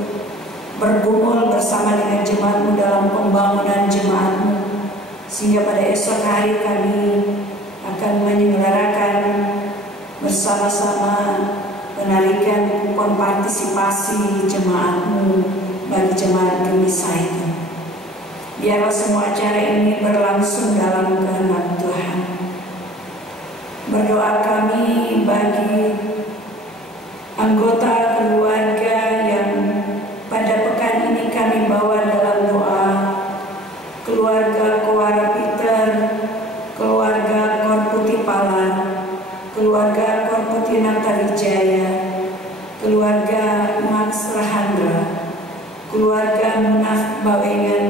bergumul bersama dengan jemaat-Mu dalam pembangunan jemaat-Mu, sehingga pada esok hari kami akan menyelenggarakan bersama-sama penarikan kupon partisipasi jemaat-Mu bagi jemaat Gemisa itu. Biarlah semua acara ini berlangsung dalam kehendak Tuhan. Berdoa kami bagi anggota keluarga yang pada pekan ini kami bawa dalam doa, keluarga Kowara Peter, keluarga Korputi Pala, keluarga Korputi Natalijaya, keluarga Max Rahandra, keluarga Munaf Bawengan,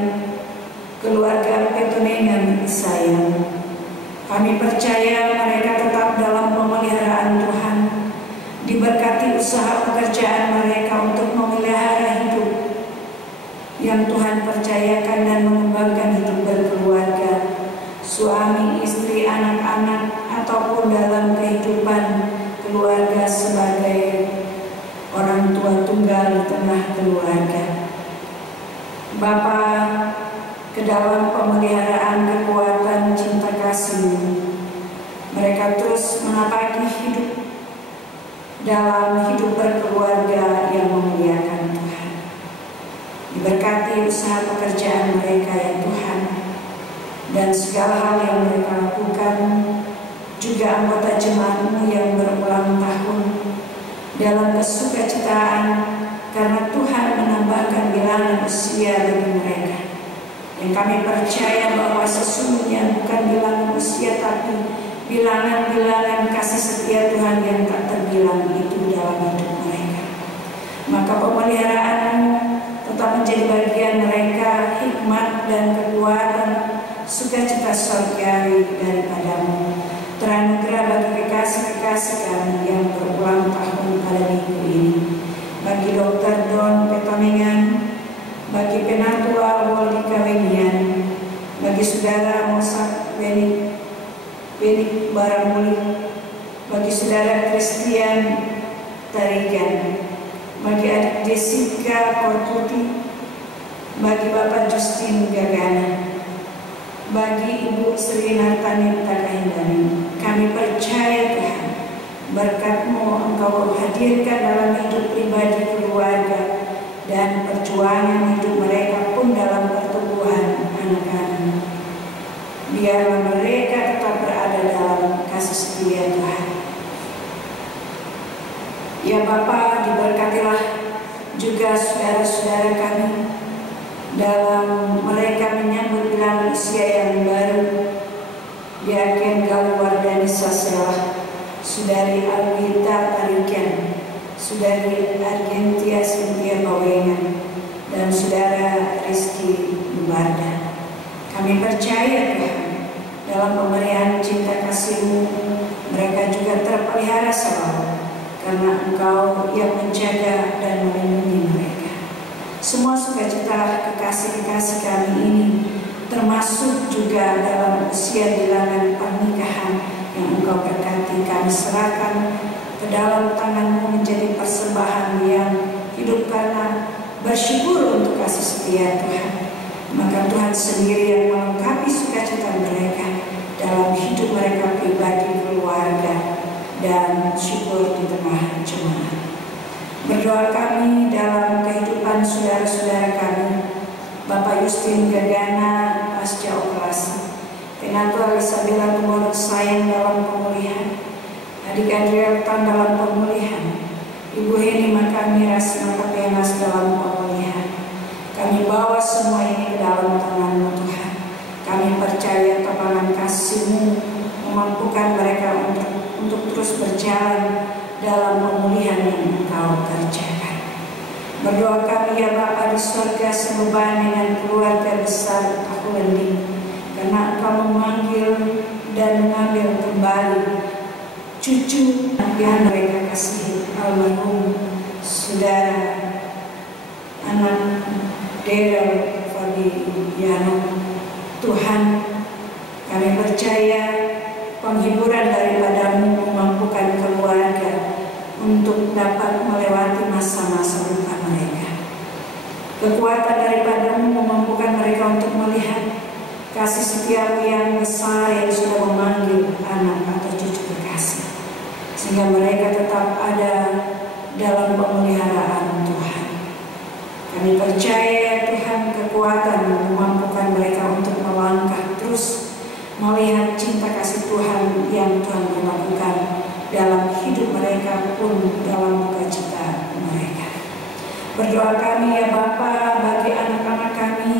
keluarga Petunengan Isayang. Kami percaya mereka tetap dalam pemeliharaan Tuhan, diberkati usaha pekerjaan mereka untuk memelihara hidup yang Tuhan percayakan dan mengembangkan hidup berkeluarga, suami, istri, anak-anak, ataupun dalam kehidupan keluarga sebagai orang tua tunggal di tengah keluarga. Bapa, ke dalam pemeliharaan kekuatan cinta kasih-Mu, mereka terus menapaki hidup dalam hidup berkeluarga yang memuliakan Tuhan. Diberkati usaha pekerjaan mereka ya Tuhan, dan segala hal yang mereka lakukan, juga anggota jemaat-Mu yang berulang tahun dalam kesukacitaan karena Tuhan menambahkan bilangan usia bagi mereka. Dan kami percaya bahwa sesungguhnya bukan bilangan usia tapi bilangan-bilangan kasih setia Tuhan yang tak terbilang itu dalam hidup mereka. Maka pemeliharaan-Mu tetap menjadi bagian mereka, hikmat dan kekuatan, sukacita surgawi daripada-Mu. Teranugerah bagi kekasih-kekasih kami yang berulang tahun pada minggu ini. Bagi Dr. Don Petamengan, bagi Penatua Waldika Wenian, bagi Saudara Mosak Benik Baramuli, bagi Saudara Christian Tarigan, bagi adik Jessica Kortuti, bagi Bapak Justin Gagana, bagi Ibu Sri Nartani Takahindani. Kami percaya Tuhan, berkat-Mu Engkau hadirkan dalam hidup pribadi keluarga dan perjuangan hidup mereka pun dalam pertumbuhan anak-anak. Biarlah mereka tetap berada dalam kasih setia Tuhan. Ya Bapa, diberkatilah juga saudara-saudara kami dalam mereka menyambut bilangan usia yang baru. Diaken Galuwardani Sasela, Saudari Alwita Tarikan, Saudari Argentia Cynthia Bawengan, dan Saudara Rizky Barda. Kami percaya Tuhan, dalam pemberian cinta kasih-Mu mereka juga terpelihara selalu, karena Engkau yang menjaga dan melindungi mereka. Semua sukacita kekasih-kekasih kami ini, termasuk juga dalam usia bilangan pernikahan yang Engkau berkati, kami serahkan ke dalam tangan-Mu menjadi persembahan yang hidup karena bersyukur untuk kasih setia Tuhan. Maka Tuhan sendiri yang melengkapi sukacita mereka dalam hidup mereka pribadi, keluarga, dan syukur di tengah jemaat. Berdoa kami dalam kehidupan saudara-saudara kami, Bapak Justin Gagana pasca operasi, Penatua Elisabela Tumorok Sayang dalam pemulihan, Adik Adriel Tan dalam pemulihan, Ibu Heni Makamiras Makapenas dalam pemulihan. Kami bawa semua ini ke dalam tangan-Mu Tuhan. Kami percaya topangan kasih-Mu memampukan mereka untuk terus berjalan dalam pemulihan yang Engkau kerjakan. Berdoa kami ya Bapa di surga sebeban dengan keluarga besar Aku Lending, karena Engkau memanggil dan mengambil kembali cucu yang mereka kasih almarhum Saudara anak Daryl Fabiano. Tuhan, kami percaya penghiburan daripada-Mu memampukan keluarga untuk dapat melewati masa-masa duka mereka. Kekuatan daripada-Mu memampukan mereka untuk melihat kasih setia-Mu yang besar yang sudah memanggil anak atau cucu kekasih, sehingga mereka tetap ada dalam pemeliharaan Tuhan. Kami percaya Tuhan, kekuatan memampukan mereka untuk melangkah terus melihat cinta kasih Tuhan yang Tuhan lakukan dalam hidup mereka pun dalam sukacita mereka. Berdoa kami ya Bapa bagi anak-anak kami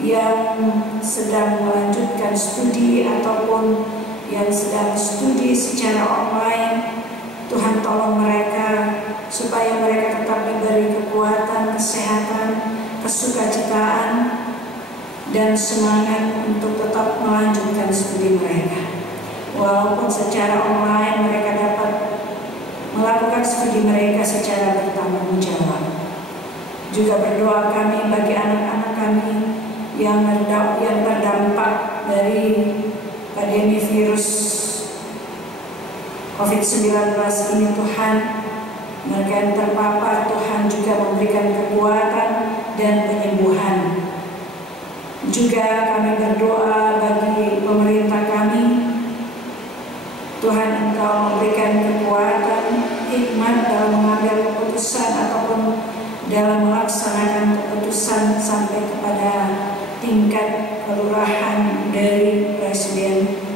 yang sedang melanjutkan studi ataupun yang sedang studi secara online. Tuhan tolong mereka supaya mereka tetap diberi kekuatan, kesehatan, kesukacitaan, dan semangat untuk tetap melanjutkan studi mereka. Walaupun secara online mereka dapat melakukan studi mereka secara bertanggung jawab. Juga berdoa kami bagi anak-anak kami yang terdampak dari pandemi virus COVID-19 ini. Tuhan, mereka yang terpapar, Tuhan juga memberikan kekuatan dan penyembuhan. Juga kami berdoa bagi pemerintah kami, Tuhan Engkau memberikan kekuatan, hikmat dalam mengambil keputusan ataupun dalam melaksanakan keputusan sampai kepada tingkat kelurahan dari presiden.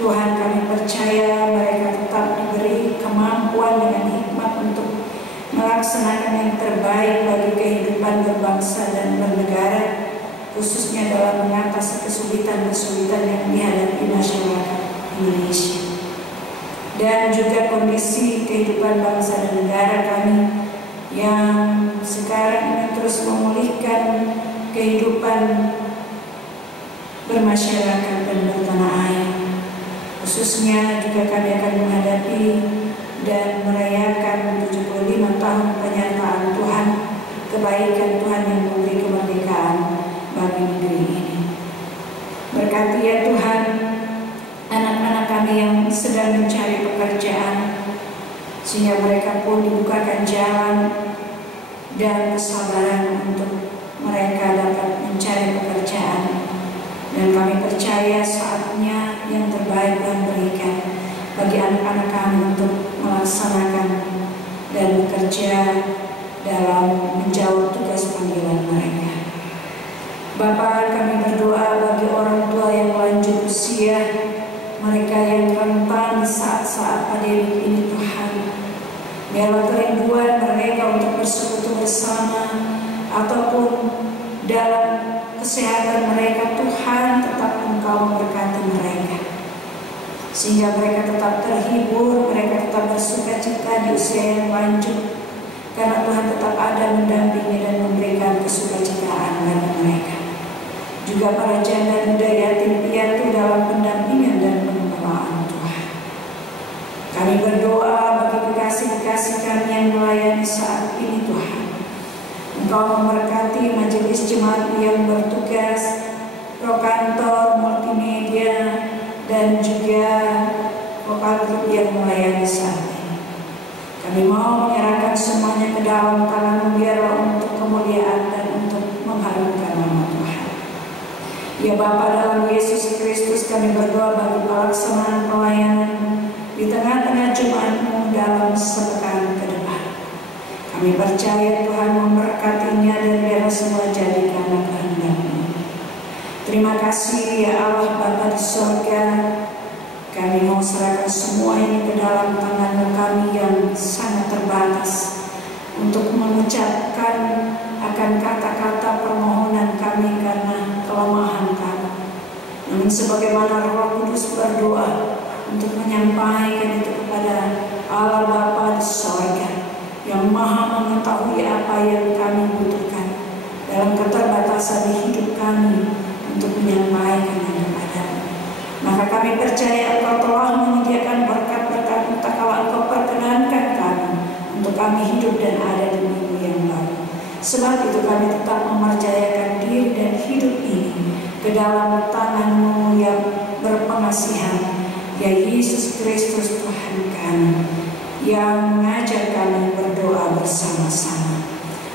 Tuhan, kami percaya mereka tetap diberi kemampuan dengan hikmat untuk melaksanakan yang terbaik bagi kehidupan berbangsa dan bernegara, khususnya dalam mengatasi kesulitan-kesulitan yang dihadapi masyarakat Indonesia. Dan juga kondisi kehidupan bangsa dan negara kami yang sekarang ini terus memulihkan kehidupan bermasyarakat dan bertanah air. Khususnya juga kami akan menghadapi dan merayakan 75 tahun penyertaan Tuhan, kebaikan Tuhan yang memberi kemerdekaan bagi negeri ini. Berkati ya Tuhan anak-anak kami yang sedang mencari pekerjaan, sehingga mereka pun dibukakan jalan dan kesabaran untuk mereka dapat mencari pekerjaan. Dan kami percaya saatnya yang terbaik Tuhan berikan bagi anak-anak kami untuk melaksanakan dan bekerja dalam menjawab tugas panggilan mereka. Bapa, kami berdoa bagi orang tua yang lanjut usia, mereka yang rentan di saat-saat pandemi ini Tuhan. Biarlah kerinduan mereka untuk bersekutu bersama ataupun dalam kesehatan mereka Tuhan, tetap Engkau memberkati mereka, sehingga mereka tetap terhibur, mereka tetap bersuka cita di usia yang lanjut, karena Tuhan tetap ada mendampingi dan memberikan kesukacitaaan bagi mereka. Juga para janda muda yatim piatu dalam pendampingan dan pengelolaan Tuhan. Kami berdoa bagi kekasih-kekasih kami yang melayani saat ini Tuhan. Engkau memberkati majelis jemaat yang bertugas, prokantor, multimedia, dan juga vokal grup yang melayani saat ini. Kami mau menyerahkan semuanya ke dalam tangan-Mu, biarlah untuk kemuliaan dan untuk mengharumkan nama Tuhan. Ya Bapa, dalam Yesus Kristus kami berdoa bagi pelaksanaan pelayanan di tengah-tengah jemaat-Mu dalam sepekan ke depan. Kami percaya Tuhan memberkatinya dan biarlah semua jadi karena kehendak-Mu. Terima kasih ya Allah Bapa di surga. Kami mau serahkan semua ini ke dalam tangan kami yang sangat terbatas untuk mengucapkan akan kata-kata permohonan kami karena kelemahan kami. Namun sebagaimana Roh Kudus berdoa untuk menyampaikan itu kepada Allah Bapa di surga yang Maha mengetahui apa yang kami butuhkan dalam keterbatasan hidup kami untuk menyampaikan kepada-Mu. Maka kami percaya Engkau telah menyediakan berkat-berkat tak kala Engkau perkenankan kami untuk kami hidup dan ada di minggu yang baru. Sebab itu kami tetap mempercayakan diri dan hidup ini ke dalam tangan-Mu yang berpengasihan, ya Yesus Kristus Tuhan kami, yang mengajar kami berdoa bersama-sama.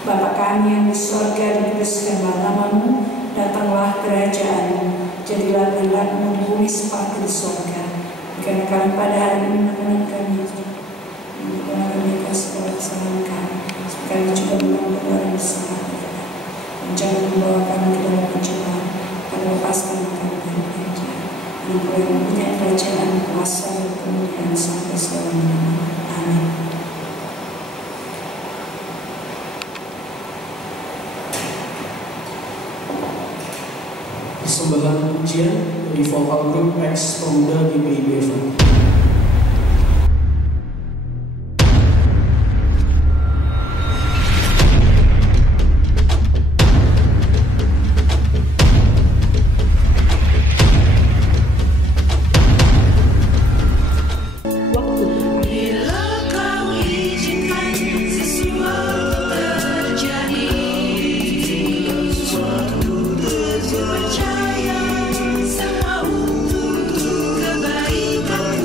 Bapa kami yang di surga, dikuduskanlah nama-Mu, datanglah kerajaan-Mu, jadilah kehendak-Mu di bumi seperti di surga. Berikan kami pada hari ini makanan kami, dan kami segala kesalahan kami, supaya kami juga mengampuni orang bersalah kepada kami. Dan jangan membawa kami ke dalam pencobaan, tapi lepaskan kami dari kejahat. Dan Engkau yang mempunyai kerajaan, kuasa dan kemuliaan sampai selama-lamanya. Amin. Persembahan pujian dari vokal grup X Pemuda GPIB Evan. Percaya semua untuk kebaikan.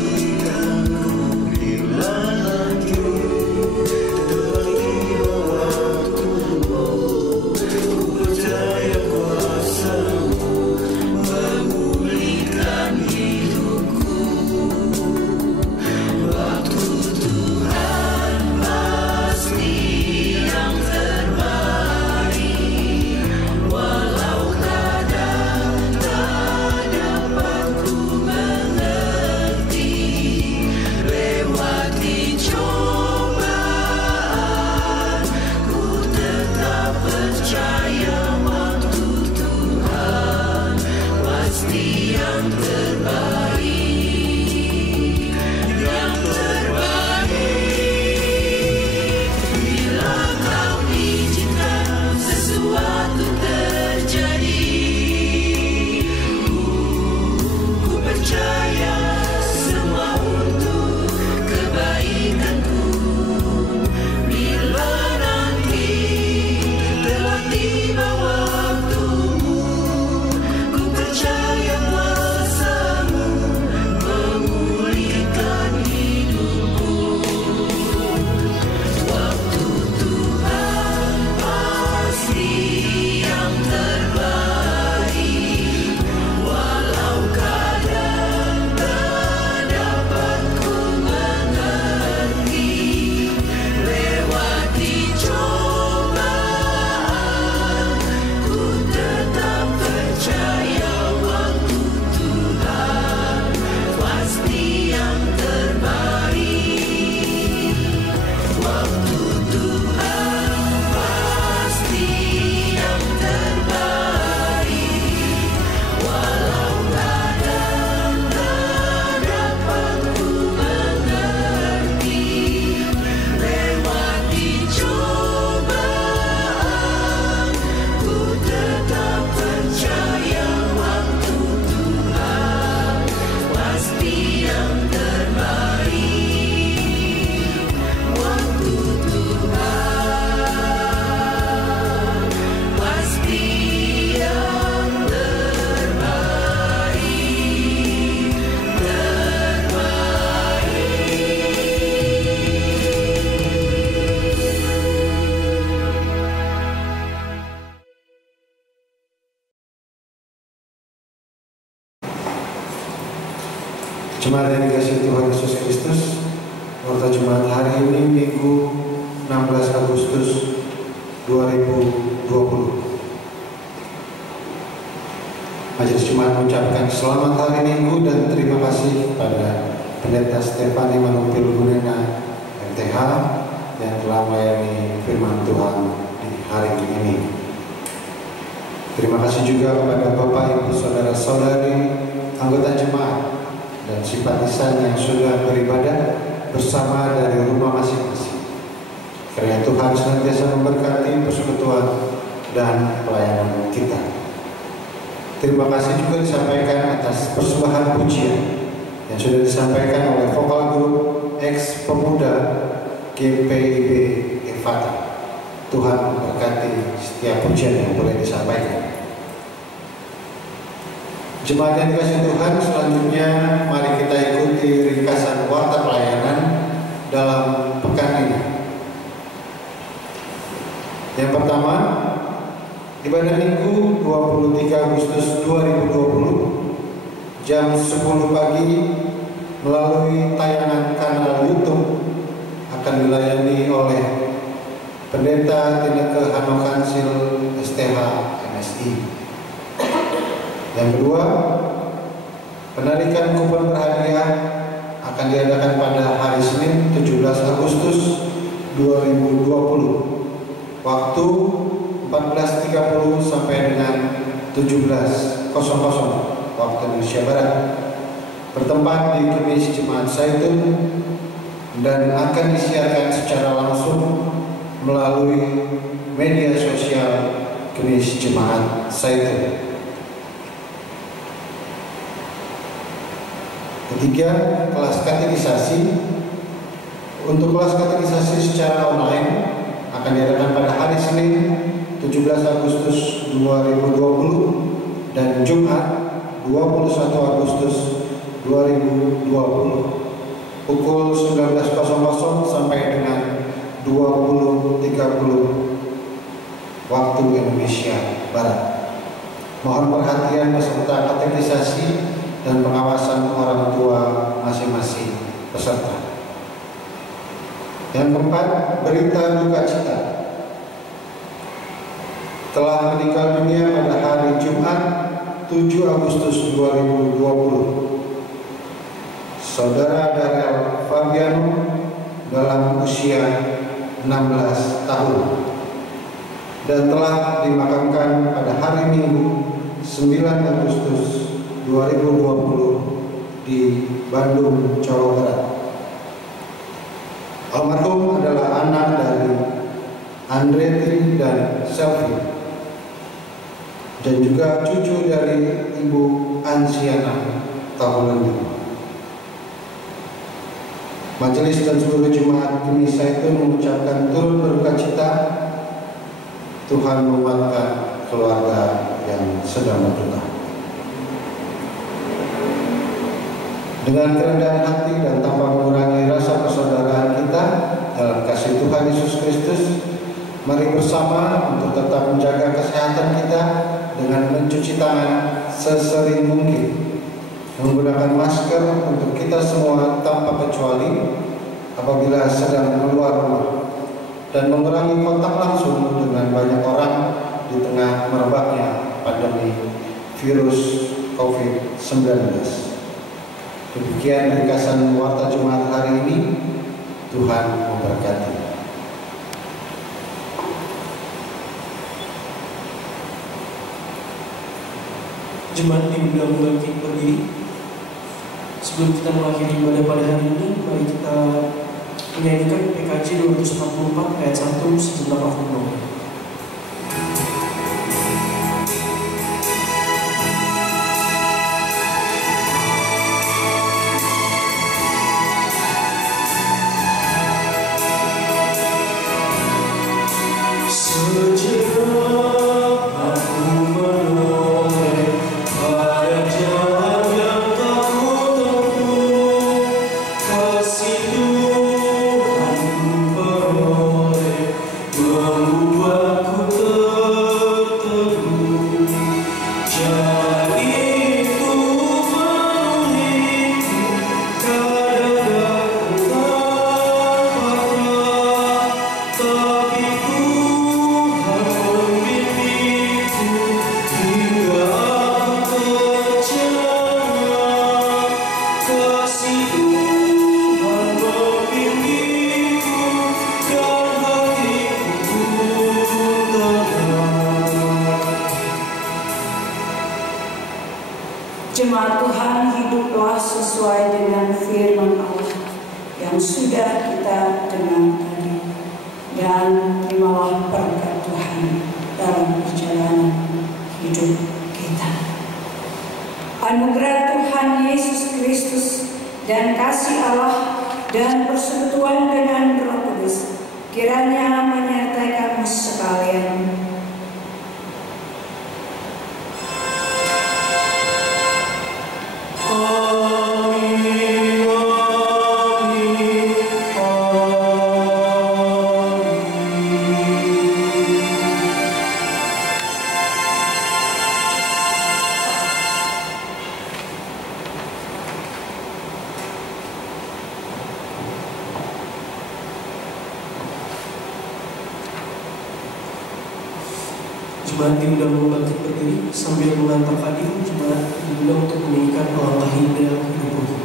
Jemaat yang dikasihi Tuhan Yesus Kristus, Warta Jemaat hari ini Minggu 16 Agustus 2020. Majelis Jemaat mengucapkan selamat hari Minggu dan terima kasih kepada Pendeta Stefani Manupil Gunena MTH yang telah melayani firman Tuhan di hari ini. Terima kasih juga kepada Bapak, Ibu, Saudara-saudari, anggota jemaat dan simpatisan yang sudah beribadah bersama dari rumah masing-masing. Kiranya Tuhan senantiasa memberkati persekutuan dan pelayanan kita. Terima kasih juga disampaikan atas persembahan pujian yang sudah disampaikan oleh vokal grup ex pemuda GPIB Efata. Tuhan memberkati setiap pujian yang boleh disampaikan. Jemaat yang dikasihi Tuhan, selanjutnya mari kita ikuti ringkasan warta pelayanan dalam pekan ini. Yang pertama, ibadah Minggu 23 Agustus 2020 jam 10 pagi melalui tayangan kanal YouTube akan dilayani oleh Pendeta Tineke Hanokansil STH MSI. Yang kedua, penarikan kupon berhadiah akan diadakan pada hari Senin 17 Agustus 2020. Waktu 14.30 sampai dengan 17.00 waktu Indonesia Barat. Bertempat di Kemis Jemaat Zaitun dan akan disiarkan secara langsung melalui media sosial Kemis Jemaat Zaitun. Ketiga, kelas katekisasi. Untuk kelas katekisasi secara online akan diadakan pada hari Senin 17 Agustus 2020 dan Jumat 21 Agustus 2020 pukul 19.00 sampai dengan 20.30 waktu Indonesia Barat. Mohon perhatian peserta katekisasi dan pengawasan orang tua masing-masing peserta. Yang keempat, berita duka cita. Telah meninggal dunia pada hari Jumat 7 Agustus 2020 Saudara Darel Fabiano dalam usia 16 tahun dan telah dimakamkan pada hari Minggu 9 Agustus 2020 di Bandung, Jawa Barat. Almarhum adalah anak dari Andretti dan Selvi dan juga cucu dari Ibu Ansiana Tahulendi. Majelis dan seluruh jemaat Kemis Zaitun mengucapkan turut berduka cita. Tuhan menguatkan keluarga yang sedang berduka. Dengan kerendahan hati dan tanpa mengurangi rasa persaudaraan kita dalam kasih Tuhan Yesus Kristus, mari bersama untuk tetap menjaga kesehatan kita dengan mencuci tangan sesering mungkin, menggunakan masker untuk kita semua tanpa kecuali apabila sedang keluar rumah, dan mengurangi kontak langsung dengan banyak orang di tengah merebaknya pandemi virus COVID-19. Demikian ringkasan warta Jumat hari ini. Tuhan memberkati. Jemaat diundang bangkit berdiri. Sebelum kita mengakhiri ibadah pada hari ini, mari kita menyanyikan PKJ 244 ayat 1 sejumlah afirmasi. Kasih Tuhan ku peroleh, membuat yang sudah kita dengar tadi. Dan terimalah berkat Tuhan dalam perjalanan hidup kita. Anugerah Tuhan Yesus Kristus dan kasih Allah dan persekutuan dengan Roh Kudus kiranya menyertai kamu sekalian. Jemaat diundang bangkit berdiri sambil mengantar hadir. Jemaat diundang untuk menyanyikan Alangkah Indah Hidupku.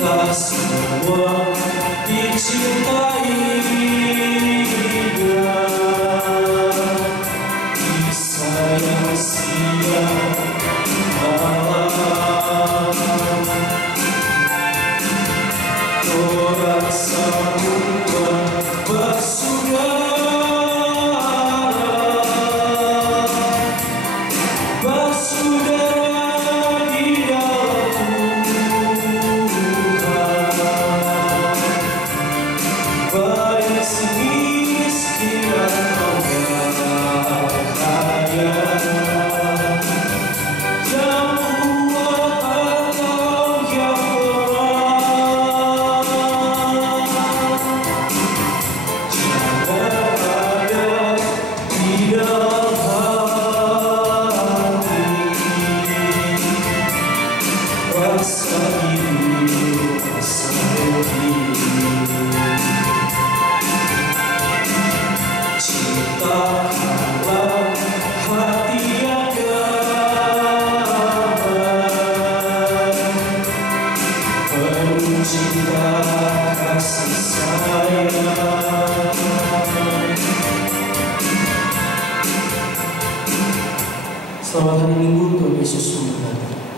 Kita semua dicintai Dia, disayang siang malam. Orang semua bersaudara di dalam Tuhan. Baik semiskin atau kaya, yang kuat atau yang lemah, jangan ada di dalam hati rasa hidup, rasa hidup. Ciptakanlah hati yang damai, penuh cinta kasih sayang. Selamat hari Minggu, Tuhan Yesus memberkati.